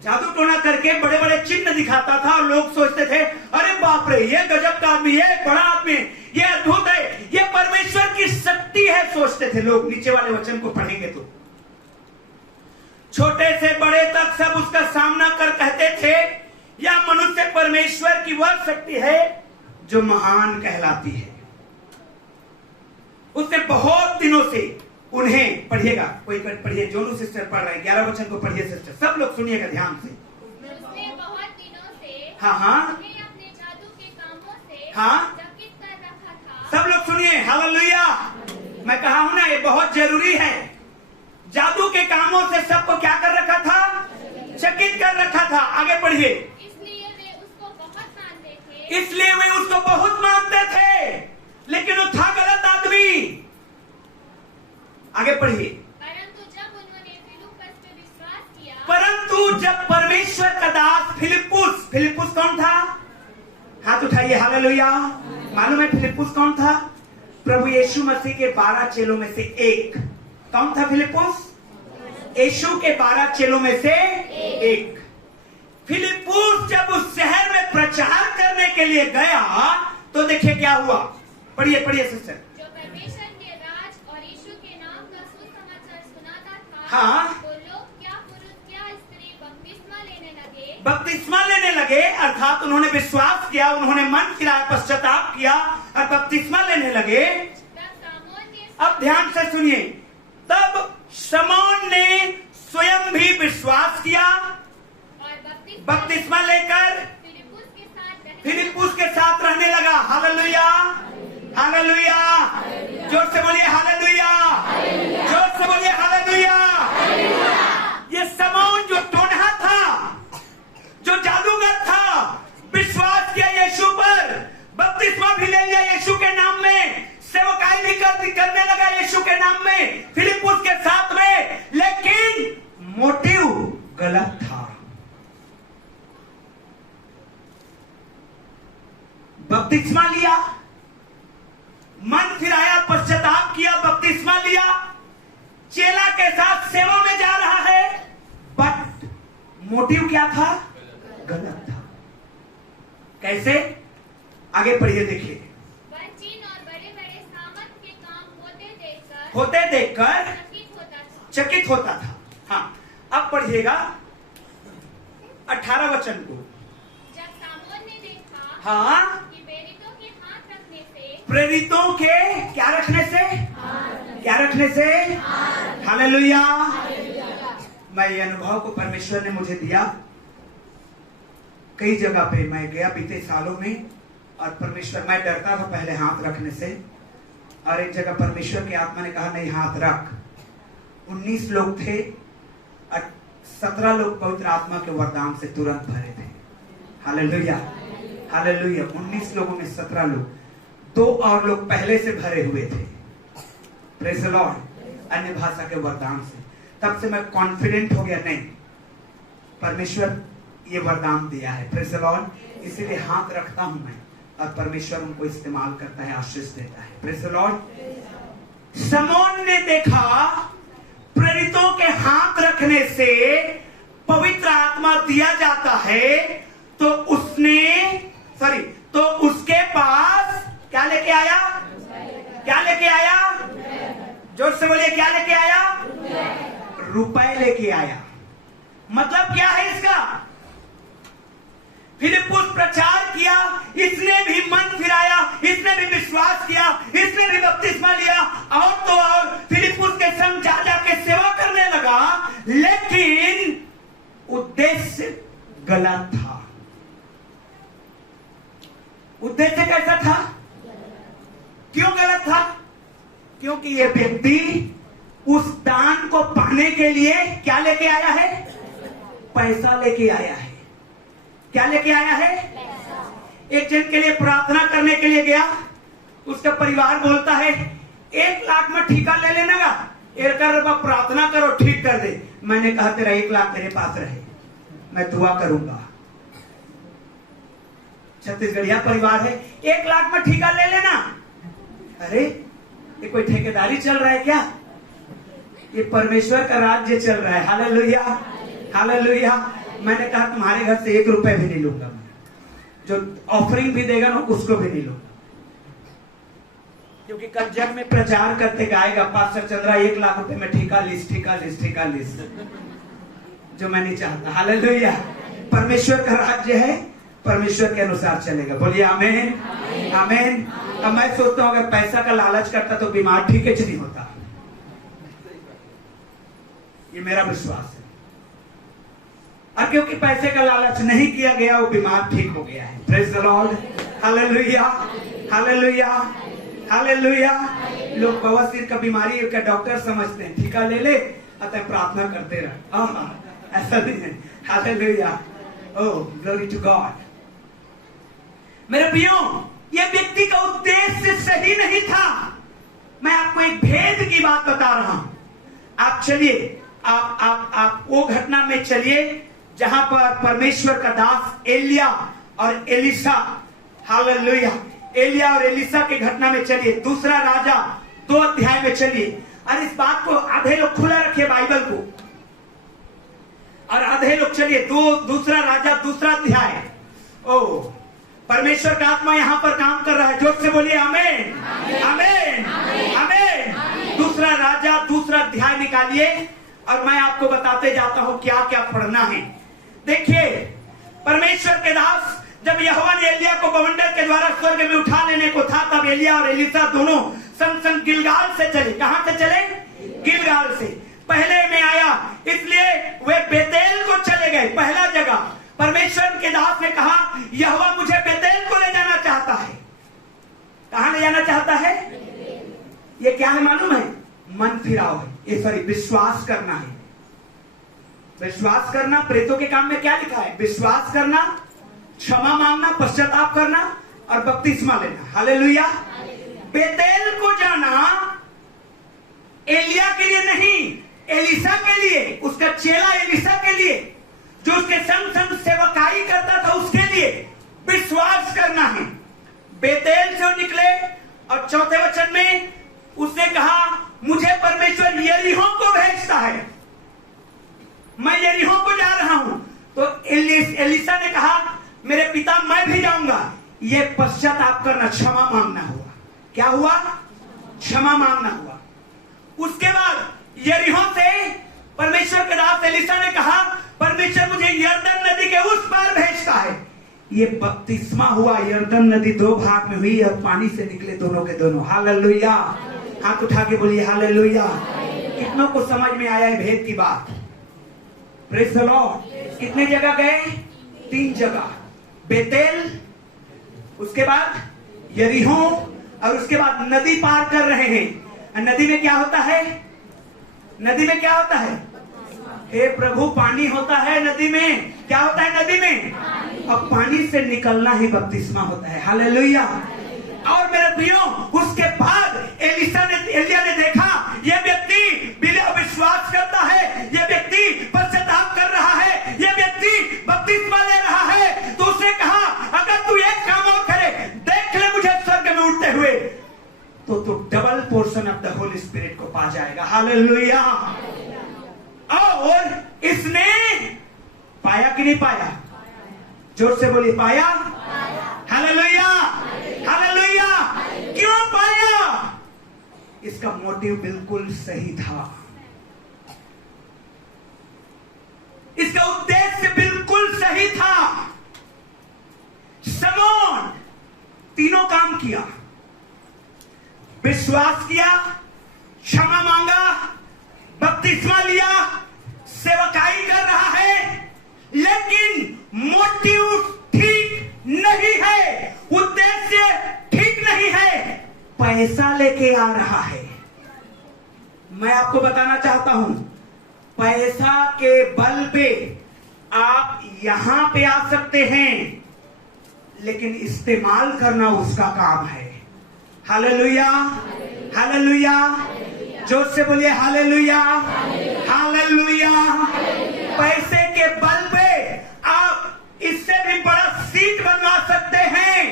जादू टोना करके बड़े बड़े चिन्ह दिखाता था और लोग सोचते थे अरे बाप रे, ये गजब का आदमी है, बड़ा आदमी, ये अद्भुत है, ये परमेश्वर की शक्ति है, सोचते थे लोग। नीचे वाले वचन को पढ़ेंगे तो छोटे से बड़े तक सब उसका सामना कर कहते थे यह मनुष्य परमेश्वर की वह शक्ति है जो महान कहलाती है। उसने बहुत दिनों से उन्हें, पढ़िएगा, कोई पढ़िए, जोनू सिस्टर पढ़ रहे हैं, 11 वचन को पढ़िए सिस्टर, सब लोग सुनिएगा ध्यान से। उसने बहुत दिनों से हाँ उन्हें अपने जादू के कामों से हाँ चकित कर रखा था। सब लोग सुनिए, हालेलुया। मैं कहा हूं ना, ये बहुत जरूरी है। जादू के कामों से सबको क्या कर रखा था? चकित कर रखा था। आगे पढ़िए। इसलिए वे उसको बहुत मानते थे। इसलिए वे उसको बहुत मानते थे, लेकिन वो था गलत आदमी। आगे पढ़िए। परंतु जब उन्होंने फिलिप्पुस पे विश्वास किया, परंतु जब परमेश्वर का दास फिलिप्पुस, फिलिप्पुस कौन था? हाथ उठाइए, हालेलुया। मालूम है फिलिप्पुस कौन था? प्रभु यीशु मसीह के 12 चेलों में से एक। कौन था फिलिप्पुस? यीशु के 12 चेलों में से एक। फिलिप्पुस जब उस शहर में प्रचार करने के लिए गया तो देखिए क्या हुआ। पढ़िए पढ़िए सिस्टर। जो परमेश्वर के राज और यीशु के नाम का सुसमाचार सुनाता था, हाँ। वो लोग क्या पुरुष क्या स्त्री बपतिस्मा लेने लगे। बपतिस्मा लेने लगे, अर्थात उन्होंने विश्वास किया, उन्होंने मन फिराया, पश्चाताप किया और बपतिस्मा लेने लगे। तब सामोन ने अब ध्यान से सुनिए। तब शमौन ने स्वयं भी विश्वास किया और बपतिस्मा लेकर फिलिप्पुस के साथ रहने लगा। Hallelujah, hallelujah. जोर से बोलिए हालेलुया, जोर से बोलिए हालेलुया। ये शमौन जो टोनहा था, जो जादूगर था, विश्वास किया यीशु पर, बपतिस्मा भी ले लिया यीशु के नाम में, सेवकाई भी करने लगा यीशु के नाम में, फिलिप्पुस के साथ में, लेकिन मोटिव गलत था। बपतिस्मा लिया, मन फिराया, पश्चाताप किया, बपतिस्मा लिया, चेला के साथ सेवा में जा रहा है, बट मोटिव क्या था? गलत था। कैसे? आगे पढ़िए, देखिए। होते देखकर चकित होता था। हाँ, अब पढ़िएगा 18 वचन को। जब सामोन ने देखा हाँ, कि प्रेरितों के हाथ रखने से, प्रेरितों के क्या रखने से? क्या रखने से? हालेलुया। मैं ये अनुभव को परमेश्वर ने मुझे दिया। कई जगह पे मैं गया बीते सालों में, और परमेश्वर, मैं डरता था पहले हाथ रखने से, और एक जगह परमेश्वर की आत्मा ने कहा नहीं, हाथ रख। 19 लोग थे और 17 लोग पवित्र आत्मा के वरदान से तुरंत भरे थे। Hallelujah, hallelujah. 19 लोगों में 17 लोग, 2 और लोग पहले से भरे हुए थे। प्रेज़ द लॉर्ड, अन्य भाषा के वरदान से। तब से मैं कॉन्फिडेंट हो गया, नहीं, परमेश्वर ये वरदान दिया है। Praise the Lord. इसीलिए हाथ रखता हूं मैं, और परमेश्वर उनको इस्तेमाल करता है, आशीष देता है। Praise the Lord. शमौन ने देखा प्रेरितों के हाथ रखने से पवित्र आत्मा दिया जाता है, तो उसके पास क्या लेके आया? क्या लेके आया? जोर से बोलिए, क्या लेके आया? रुपए लेके आया। मतलब क्या है इसका? फिलिप्पुस प्रचार किया, इसने भी मन फिराया, इसने भी विश्वास किया, इसने भी बपतिस्मा लिया, और तो और फिलिप्पुस के संग जा जाके सेवा करने लगा, लेकिन उद्देश्य गलत था। उद्देश्य कैसा था? क्यों गलत था? क्योंकि यह व्यक्ति उस दान को पाने के लिए क्या लेके आया है? पैसा लेके आया है। क्या लेके आया है? एक जन के लिए प्रार्थना करने के लिए गया, उसका परिवार बोलता है 1 लाख में ठेका ले लेना का, 1 रुपया प्रार्थना करो ठीक कर दे। मैंने कहा तेरा 1 लाख तेरे पास रहे, मैं दुआ करूंगा। छत्तीसगढ़िया परिवार है, 1 लाख में ठेका ले लेना। अरे ये कोई ठेकेदारी चल रहा है क्या? ये परमेश्वर का राज्य चल रहा है। Hallelujah, hallelujah. मैंने कहा तुम्हारे घर से 1 रुपए भी नहीं लूंगा, मैं जो ऑफरिंग भी देगा ना उसको भी नहीं लूंगा, क्योंकि कल जब मैं प्रचार करते गाएगा पास्टर चंद्रा 1 लाख रुपए में ठेका लिस्ट, जो मैं नहीं चाहता। हालेलुया। परमेश्वर का राज्य है, परमेश्वर के अनुसार चलेगा। बोलिए आमीन, आमीन। अब मैं सोचता हूं अगर पैसा का लालच करता तो बीमार ठीक नहीं होता, ये मेरा विश्वास है। और क्योंकि पैसे का लालच नहीं किया गया, वो बीमार ठीक हो गया है। Praise the Lord. Hallelujah, hallelujah, hallelujah. लोग बवासीर का बीमारी का डॉक्टर समझते हैं, ठीका ले ले अतः प्रार्थना करते रहे, ऐसा नहीं है। Hallelujah, oh glory to God. मेरे प्रियो, ये व्यक्ति का उद्देश्य सही नहीं था। मैं आपको एक भेद की बात बता रहा हूं। आप चलिए, आप वो घटना में चलिए जहां पर परमेश्वर का दास एलिया और एलिसा, हालेलुया, एलिया और एलिसा की घटना में चलिए। 2 राजा 2 अध्याय में चलिए। और इस बात को आधे लोग खुला रखिए बाइबल को, और आधे लोग चलिए 2 राजा 2 अध्याय। ओ परमेश्वर का आत्मा यहां पर काम कर रहा है। जोर से बोलिए आमीन, आमीन, आमीन। 2 राजा 2 अध्याय निकालिए और मैं आपको बताते जाता हूं क्या क्या पढ़ना है। देखिए, परमेश्वर के दास जब यहोवा ने एलिया को बवंडर के द्वारा स्वर्ग में उठा लेने को था, तब एलिया और एलिसा दोनों संग गिलगाल से चले। कहां से चले? गिलगाल से। पहले में आया इसलिए वे बेतेल को चले गए, पहला जगह। परमेश्वर के दास ने कहा यहोवा मुझे बेतेल को ले जाना चाहता है। कहां ले जाना चाहता है? ये क्या है मालूम है? मन फिराव है, ये सॉरी विश्वास करना है। विश्वास करना, प्रेतों के काम में क्या लिखा है? विश्वास करना, क्षमा मांगना, पश्चाताप करना और बपतिस्मा लेना। हालेलुया। बेतेल को जाना एलिया के लिए नहीं, एलिसा के लिए, उसका चेला एलिसा के लिए, जो उसके संग संग सेवकाई करता था, उसके लिए विश्वास करना है। बेतेल से निकले और 4थे वचन में उसने कहा मुझे परमेश्वर यरीहो को भेजता है, मैं यरीहो को जा रहा हूं। तो एलिसा ने कहा मेरे पिता मैं भी जाऊंगा। ये पश्चाताप करना, क्षमा मांगना हुआ। क्या हुआ? क्षमा मांगना हुआ। उसके बाद यरीहो से परमेश्वर के दास एलिसा ने कहा परमेश्वर मुझे यरदन नदी के उस पार भेजता है। ये बपतिस्मा हुआ। यरदन नदी 2 भाग में हुई और पानी से निकले दोनों के दोनों। हालेलुया। हाथ उठा के बोलिए हालेलुया। कितनों को समझ में आया है भेद की बात? Praise the Lord. कितने जगह गए? 3 जगह। बेतेल, उसके बाद यरीहो और उसके बाद नदी पार कर रहे हैं। नदी में क्या होता है? नदी में क्या होता है? हे प्रभु, पानी होता है नदी में। क्या होता है नदी में? अब पानी से निकलना ही बपतिस्मा होता है। हालेलुया। और मेरे प्रियो, उसके बाद एलिया ने देखा यह व्यक्ति बिना विश्वास करता है, यह व्यक्ति पश्चाताप कर रहा है, यह व्यक्ति बपतिस्मा ले रहा है। तो उसने कहा अगर तू एक काम और करे, देख ले मुझे स्वर्ग में उठते हुए, तो तू double portion of the Holi spirit को पा जाएगा। हालेलुया। और इसने पाया कि नहीं पाया? जोर से बोलिए पाया। Hallelujah, hallelujah. क्यों पाया? इसका मोटिव बिल्कुल सही था, इसका उद्देश्य बिल्कुल सही था। समोन तीनों काम किया, विश्वास किया, क्षमा मांगा, बपतिस्मा लिया, सेवकाई कर रहा है, लेकिन मोटिव ठीक नहीं है, उद्देश्य ठीक नहीं है, पैसा लेके आ रहा है। मैं आपको बताना चाहता हूं, पैसा के बल पे आप यहां पे आ सकते हैं, लेकिन इस्तेमाल करना उसका काम है। Hallelujah, hallelujah. जोर से बोलिए हालेलुया, हालेलुया। पैसे के बल पे आप इससे भी बड़ा सीट बनवा सकते हैं,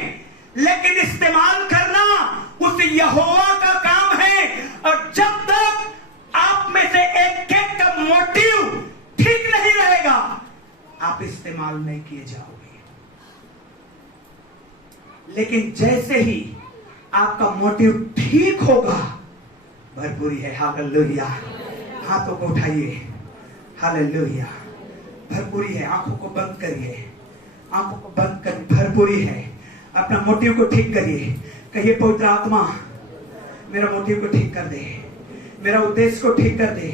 लेकिन इस्तेमाल करना उस यहोवा का काम है। और जब तक आप में से एक का मोटिव ठीक नहीं रहेगा, आप आप इस्तेमाल नहीं किए जाओगे। लेकिन जैसे ही आपका मोटिव ठीक होगा, भरपूरी है। हालेलुया। हाथों को उठाइए। हालेलुया। भरपूरी है। आंखों को बंद करिए। आंखों को बंद कर, भरपूरी है। अपना मोटिव को ठीक करिए। कहिए पवित्र आत्मा मेरा मोटिव को ठीक कर दे, मेरा उद्देश्य को ठीक कर दे।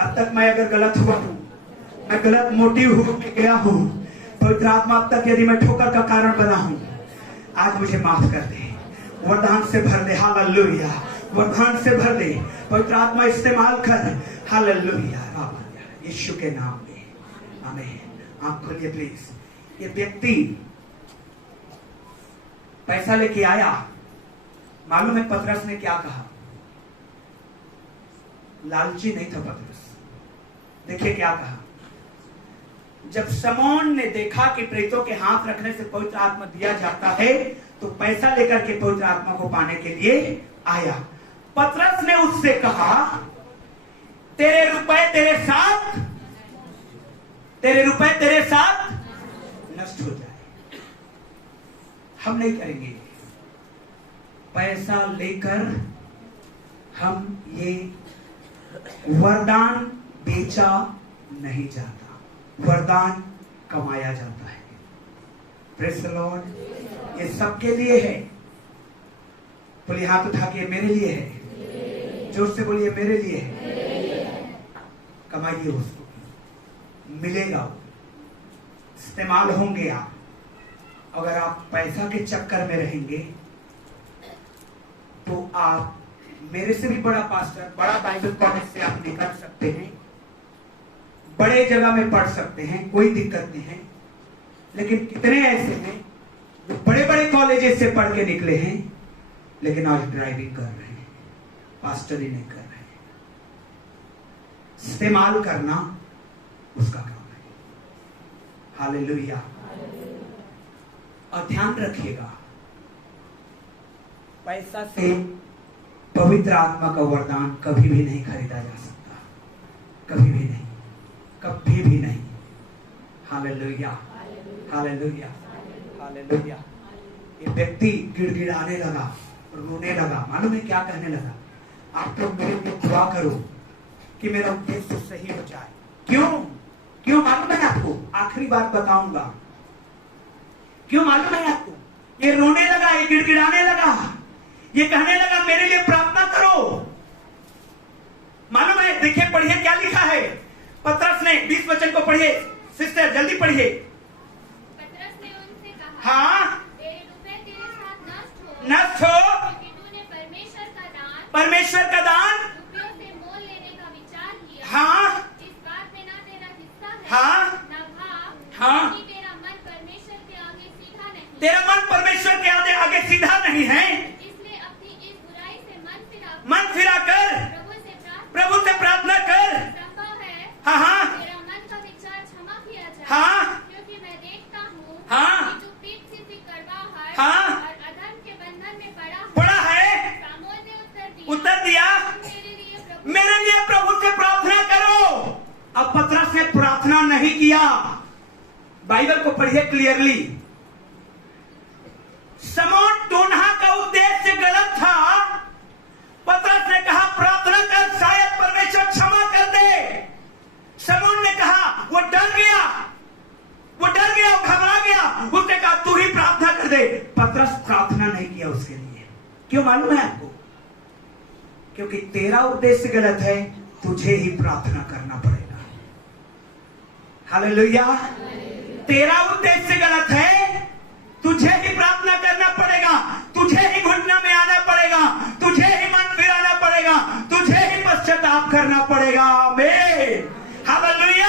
अब तक मैं अगर गलत हुआ हूं, मैं गलत मोटिव हो गया हूं, पवित्र आत्मा अब तक यदि मैं ठोकर का कारण बना हूं, आज मुझे माफ कर दे। वरदान से भर दे। हालेलुया। वरदान से भर दे। पवित्र आत्मा इस्तेमाल कर। हालेलुया। यीशु के नाम में आमीन। आंख खोलिए प्लीज। ये व्यक्ति पैसा लेके आया। मालूम है पतरस ने क्या कहा? लालची नहीं था पतरस। देखिए क्या कहा। जब शमौन ने देखा कि प्रेतों के हाथ रखने से पवित्र आत्मा दिया जाता है, तो पैसा लेकर के पवित्र आत्मा को पाने के लिए आया। पतरस ने उससे कहा, तेरे रुपए तेरे साथ नष्ट हो जाए। हम नहीं करेंगे। पैसा लेकर हम ये वरदान बेचा नहीं जाता, वरदान कमाया जाता है। Praise the Lord. ये सबके लिए है। बोलिए हाथ उठा के, मेरे लिए है। जोर से बोलिए, मेरे लिए है। कमाइए उसको, मिलेगा, इस्तेमाल होंगे आप। अगर आप पैसा के चक्कर में रहेंगे तो आप मेरे से भी बड़ा पास्टर, बड़ा बाइबल कॉलेज से आप निकल सकते हैं, बड़े जगह में पढ़ सकते हैं, कोई दिक्कत नहीं है। लेकिन कितने ऐसे हैं जो बड़े बड़े कॉलेजेस से पढ़ के निकले हैं, लेकिन आज ड्राइविंग कर रहे हैं, पास्टरी नहीं कर रहे हैं। इस्तेमाल करना उसका काम है। हालेलुया। और ध्यान रखिएगा, पैसा से पवित्र आत्मा का वरदान कभी भी नहीं खरीदा जा सकता। कभी भी नहीं, कभी भी नहीं। हालेलुया। हालेलुया। हालेलुया। ये व्यक्ति गिड़गिड़ाने लगा, रोने लगा। मालूम है क्या कहने लगा? आप तो मेरे लिए दुआ करो कि मेरा उद्देश्य सही हो जाए। क्यों मालूम है आपको? आखिरी बात बताऊंगा। क्यों मालूम है आपको? ये रोने लगा, ये गिड़गिड़ाने लगा, ये कहने लगा मेरे लिए प्रार्थना करो। मालूम है? देखिए, पढ़िए क्या लिखा है। पतरस ने 20 वचन को पढ़िए। सिस्टर जल्दी पढ़िए। पतरस ने उनसे कहा, हाँ, तेरे रुपए तेरे साथ नष्ट हो, क्योंकि तूने परमेश्वर का दान रुपयों से मोल लेने का विचार किया। हाँ, इस बात में ना तेरा हिस्सा है, हाँ, ना भाग, हाँ, कि तेरा मन परमेश्वर के आगे सीधा नहीं। तेरा मन परमेश्वर के आगे सीधा नहीं है। इसलिए अपनी इस बुराई से मन फिरा कर प्रभु से प्रार्थना कर। संभव है हाँ, हाँ, तेरा मन का विचार क्षमा किया जाए। हाँ, क्योंकि मैं देखता हूँ हाँ, कि तू पीठ से कड़वा है, हाँ, और अधर्म के बंधन में पड़ा है। सामोन ने उत्तर दिया, मेरे लिए प्रभु से प्रार्थना करो। अब पतरस ने प्रार्थना नहीं किया। बाइबल को पढ़िए क्लियरली। शमौन टोनहा का उद्देश्य गलत था। पतरस ने कहा प्रार्थना कर, शायद परमेश्वर क्षमा कर दे। शमौन ने कहा, वो डर गया, घबरा गया। उसने कहा तू ही प्रार्थना कर दे। पतरस प्रार्थना नहीं किया उसके लिए। क्यों मालूम है आपको? क्योंकि तेरा उद्देश्य गलत है, तुझे ही प्रार्थना करना पड़ेगा। हालेलुया। तेरा उद्देश्य गलत है, तुझे ही प्रार्थना करना पड़ेगा, तुझे ही घुटना में आना पड़ेगा, तुझे ही मन फिराना पड़ेगा, तुझे ही पश्चाताप करना पड़ेगा। आमीन। हालेलुया।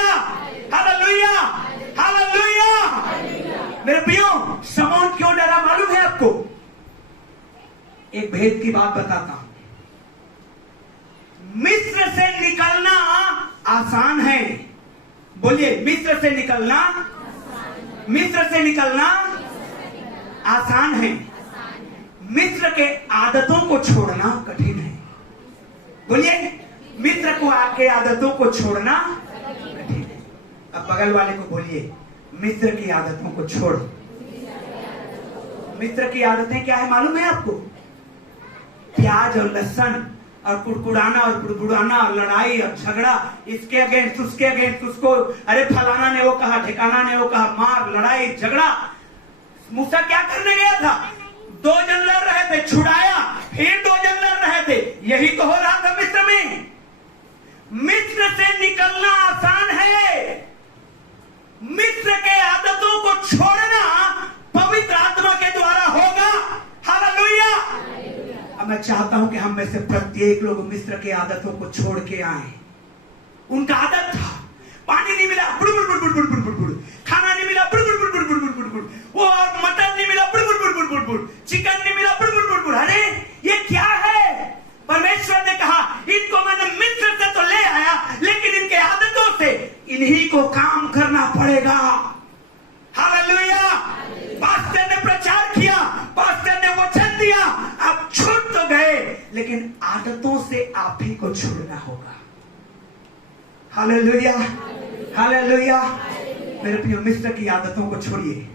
हालेलुया। हालेलुया। मेरे प्रियो, शमौन क्यों डरा मालूम है आपको? एक भेद की बात बताता हूं। मिस्र से निकलना आसान है। बोलिए, मिस्र से निकलना आसान है। मिस्र के आदतों को छोड़ना कठिन है। बोलिए, मिस्र को आके आदतों को छोड़ना कठिन है। अब बगल वाले को बोलिए, मिस्र की आदतों को छोड़ो। मिस्र की आदतें क्या है मालूम है आपको? प्याज और लहसुन और कुड़कुड़ाना और बुड़बुड़ाना और लड़ाई और झगड़ा, इसके अगेंस्ट उसके अगेंस्ट उसको, अरे फलाना ने वो कहा, ठिकाना ने वो कहा, मार लड़ाई झगड़ा। मूसा क्या करने गया था? 2 जन लड़ रहे थे, छुड़ाया, फिर 2 जन लड़ रहे थे। यही तो हो रहा था मिस्र में। मिस्र से निकलना आसान है, मिस्र के आदतों को छोड़ना पवित्र आत्मा के द्वारा होगा। हालेलुया। अब मैं चाहता हूं कि हम में से प्रत्येक लोग मिस्र के आदतों को छोड़ के आए। उनका आदत था, पानी नहीं मिला बुड़ बुड़ बुड़ बुड़ बुड़ बुड़ बुड़, खाना नहीं मिला बुड़ बुड़ बुड़ बुड़ बुड़ बुड़ बुड़, वो मटन नहीं मिला बुड़ बुड़ बुड़ बुड़ बुड़ बुड़, चिकन नहीं मिला बुड़ बुड़ बुड़ बुड़। अरे ये क्या है? परमेश्वर ने कहा इनको मैंने मिस्र से तो ले आया, लेकिन इनके आदतों से इन्हीं को काम करना पड़ेगा। हालेलुया। पास्टर ने प्रचार किया, पास्टर ने वचन दिया, आप छूट तो गए, लेकिन आदतों से आप ही को छूटना होगा। Hallelujah, hallelujah. मेरे प्रिय, मिस्र की आदतों को छोड़िए।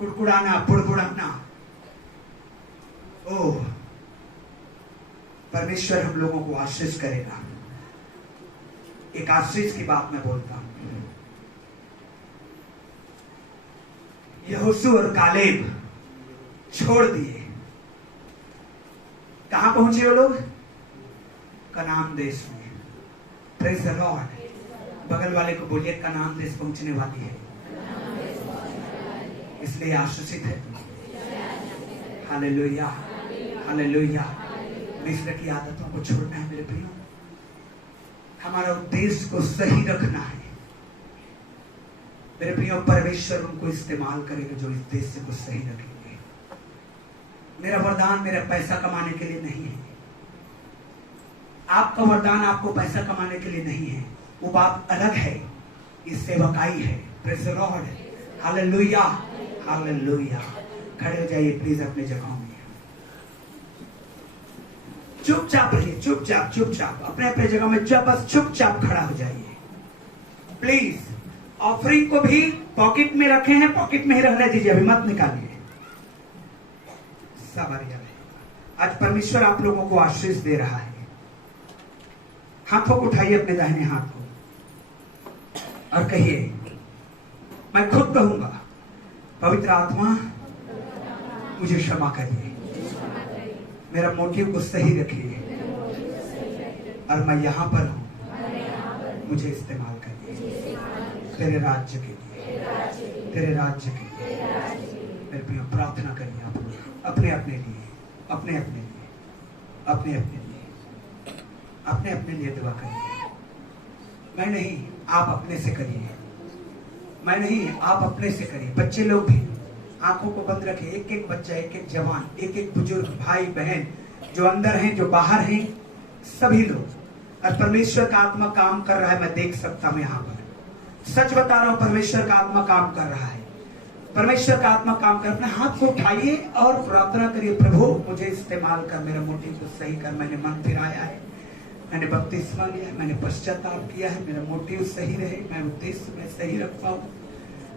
कुड़कुड़ाना, बुड़बुड़ाना, ओह, परमेश्वर हम लोगों को आशीष करेगा। एक आशीष की बात मैं बोलता हूं। यहोशू और कालेब छोड़ दिए। कहां पहुंचे वो लोग? कनान देश में। Praise the Lord. बगल वाले को बोलिए कनान देश पहुंचने वाली है, इसलिए आशीषित है। Hallelujah, hallelujah. मिस्र की आदतों को छोड़ना है मेरे प्रियो। हमारा उद्देश्य को सही रखना है मेरे प्रियो। परमेश्वर उनको इस्तेमाल करेगा जो इस उद्देश्य को सही रखेंगे। मेरा वरदान मेरा पैसा कमाने के लिए नहीं है। आपका वरदान आपको पैसा कमाने के लिए नहीं है, वो बात अलग है। ये सेवकाई है। Praise the Lord. Hallelujah, hallelujah. खड़े हो जाइए प्लीज अपने जगहों में। चुपचाप रहिए, चुपचाप चुपचाप अपने अपने जगह में बस चुपचाप खड़ा हो जाइए प्लीज। ऑफरिंग को भी पॉकेट में रखे हैं, पॉकेट में ही रहने दीजिए, अभी मत निकालिए। आज परमेश्वर आप लोगों को आशीष दे रहा है। हाथों को उठाइए, अपने दाहिने हाथ को, और कहिए, मैं खुद कहूंगा, पवित्र आत्मा मुझे क्षमा करिए, मेरा मोटिव को सही रखिए, और मैं यहां पर हूं, मुझे इस्तेमाल करिए तेरे राज्य के लिए, तेरे राज्य के लिए। मेरे प्रिय, प्रार्थना करिए आप लोग अपने अपने लिए, अपने अपने लिए, अपने अपने लिए, अपने अपने लिए दुआ करिए। मैं नहीं, आप अपने से करिए। मैं नहीं, आप अपने से करिए। बच्चे लोग भी आंखों को बंद रखे। एक एक बच्चा, एक एक जवान, एक एक बुजुर्ग, भाई बहन, जो अंदर हैं, जो बाहर हैं, सभी लोग। और परमेश्वर का आत्मा काम कर रहा है, मैं देख सकता हूं यहाँ पर। सच बता रहा हूं, परमेश्वर का आत्मा काम कर रहा है। परमेश्वर का आत्मा काम कर। अपने हाथ को उठाइए और प्रार्थना करिए, प्रभु मुझे इस्तेमाल कर, मेरा मोटिव को सही कर। मैंने मन फिराया है, मैंने बपतिस्मा लिया है, मैंने पश्चाताप किया है, मेरा मोटिव सही रहे, मैं उद्देश्य में सही रख पाऊं।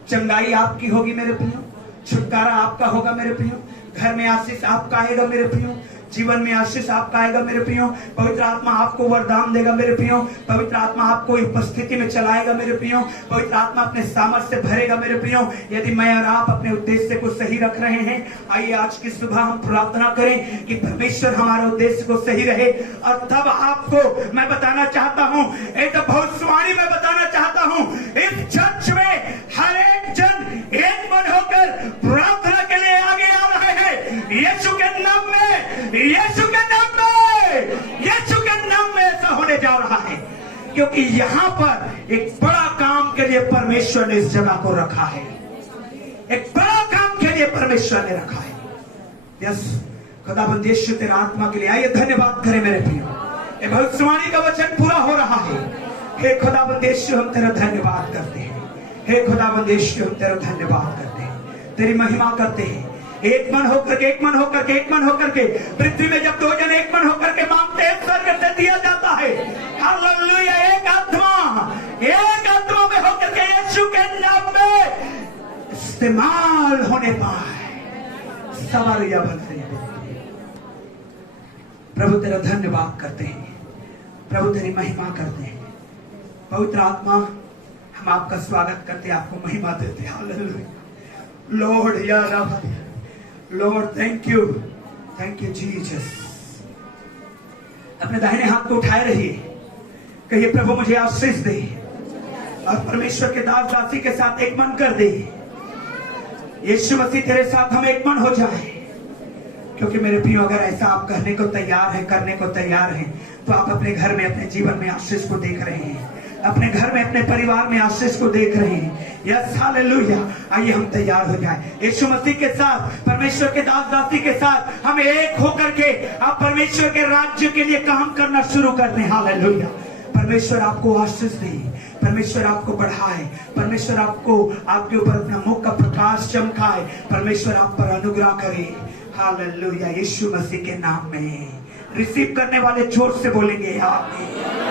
चंगाई आपकी होगी मेरे प्रियो, छुटकारा आपका होगा मेरे प्रियो, घर में आशीष आपका आएगा मेरे प्रियो, जीवन में आशीष आपका आएगा मेरे प्रियो। पवित्र आत्मा आपको वरदान देगा मेरे प्रियो। पवित्र आत्मा आपको उपस्थिति में चलाएगा मेरे प्रियो। पवित्र आत्मा अपने सामर्थ्य से भरेगा मेरे प्रियो। यदि मैं और आप अपने उद्देश्य को सही रख रहे हैं, आइए आज की सुबह हम प्रार्थना करें कि परमेश्वर हमारे उद्देश्य को सही रहे। और तब आपको मैं बताना चाहता हूं, एक भविष्यवाणी मैं बताना चाहता हूं, इस चर्च में हर एक जन एक मन होकर प्रार्थना के लिए आगे आ रहे हैं। यीशु के नाम में, यीशु के नाम में, यीशु के नाम में ऐसा होने जा रहा है, क्योंकि यहाँ पर एक बड़ा काम के लिए परमेश्वर ने इस जगह को रखा है। एक बड़ा काम के लिए परमेश्वर ने रखा है। यस, खुदाबंद यीशु तेरा आत्मा के लिए आइए धन्यवाद करें मेरे प्रियो। ये भविष्यवाणी का वचन पूरा हो रहा है। हे खुदाबंद यीशु, हम तेरा धन्यवाद करते हैं। हे खुदाबंद यीशु, हम तेरा धन्यवाद करते हैं, तेरी महिमा करते हैं। एक मन होकर के, एक मन होकर के, एक मन होकर के, पृथ्वी में जब 2 जन एक मन होकर के मांगते हैं, स्वर्ग से दिया जाता है। हालेलुया। एक आत्मा में होकर के यीशु के नाम इस्तेमाल होने पाए। सवारिया बनते हैं। प्रभु तेरा धन्यवाद करते हैं, प्रभु तेरी महिमा करते हैं। पवित्र आत्मा, हम आपका स्वागत करते हैं, आपको महिमा देते हैं। हालेलुया लॉर्ड, या रब लॉर्ड, थैंक यू जीसस। अपने दाहिने हाथ को उठाए रहिए, कहिए प्रभु मुझे आशीष दे, और परमेश्वर के दास दासी के साथ एक मन कर दे। यीशु मसीह तेरे साथ हम एक मन हो जाए, क्योंकि मेरे प्रियो अगर ऐसा आप करने को तैयार हैं, करने को तैयार हैं, तो आप अपने घर में, अपने जीवन में आशीष को देख रहे हैं, अपने घर में, अपने परिवार में आशीष को देख रहे हैं। Yes hallelujah. आइए हम तैयार हो जाएं, यीशु मसीह के साथ, परमेश्वर के दास दासी के साथ हम एक होकर के आप परमेश्वर के राज्य के लिए काम करना शुरू कर दें। हालेलुया। परमेश्वर आपको आशीष दे, परमेश्वर आपको बढ़ाए, परमेश्वर आपको, आपके ऊपर अपना मुख का प्रकाश चमकाए, परमेश्वर आप पर अनुग्रह करे। हालेलुया। यीशु मसीह के नाम में रिसीव करने वाले जोर से बोलेंगे आमीन।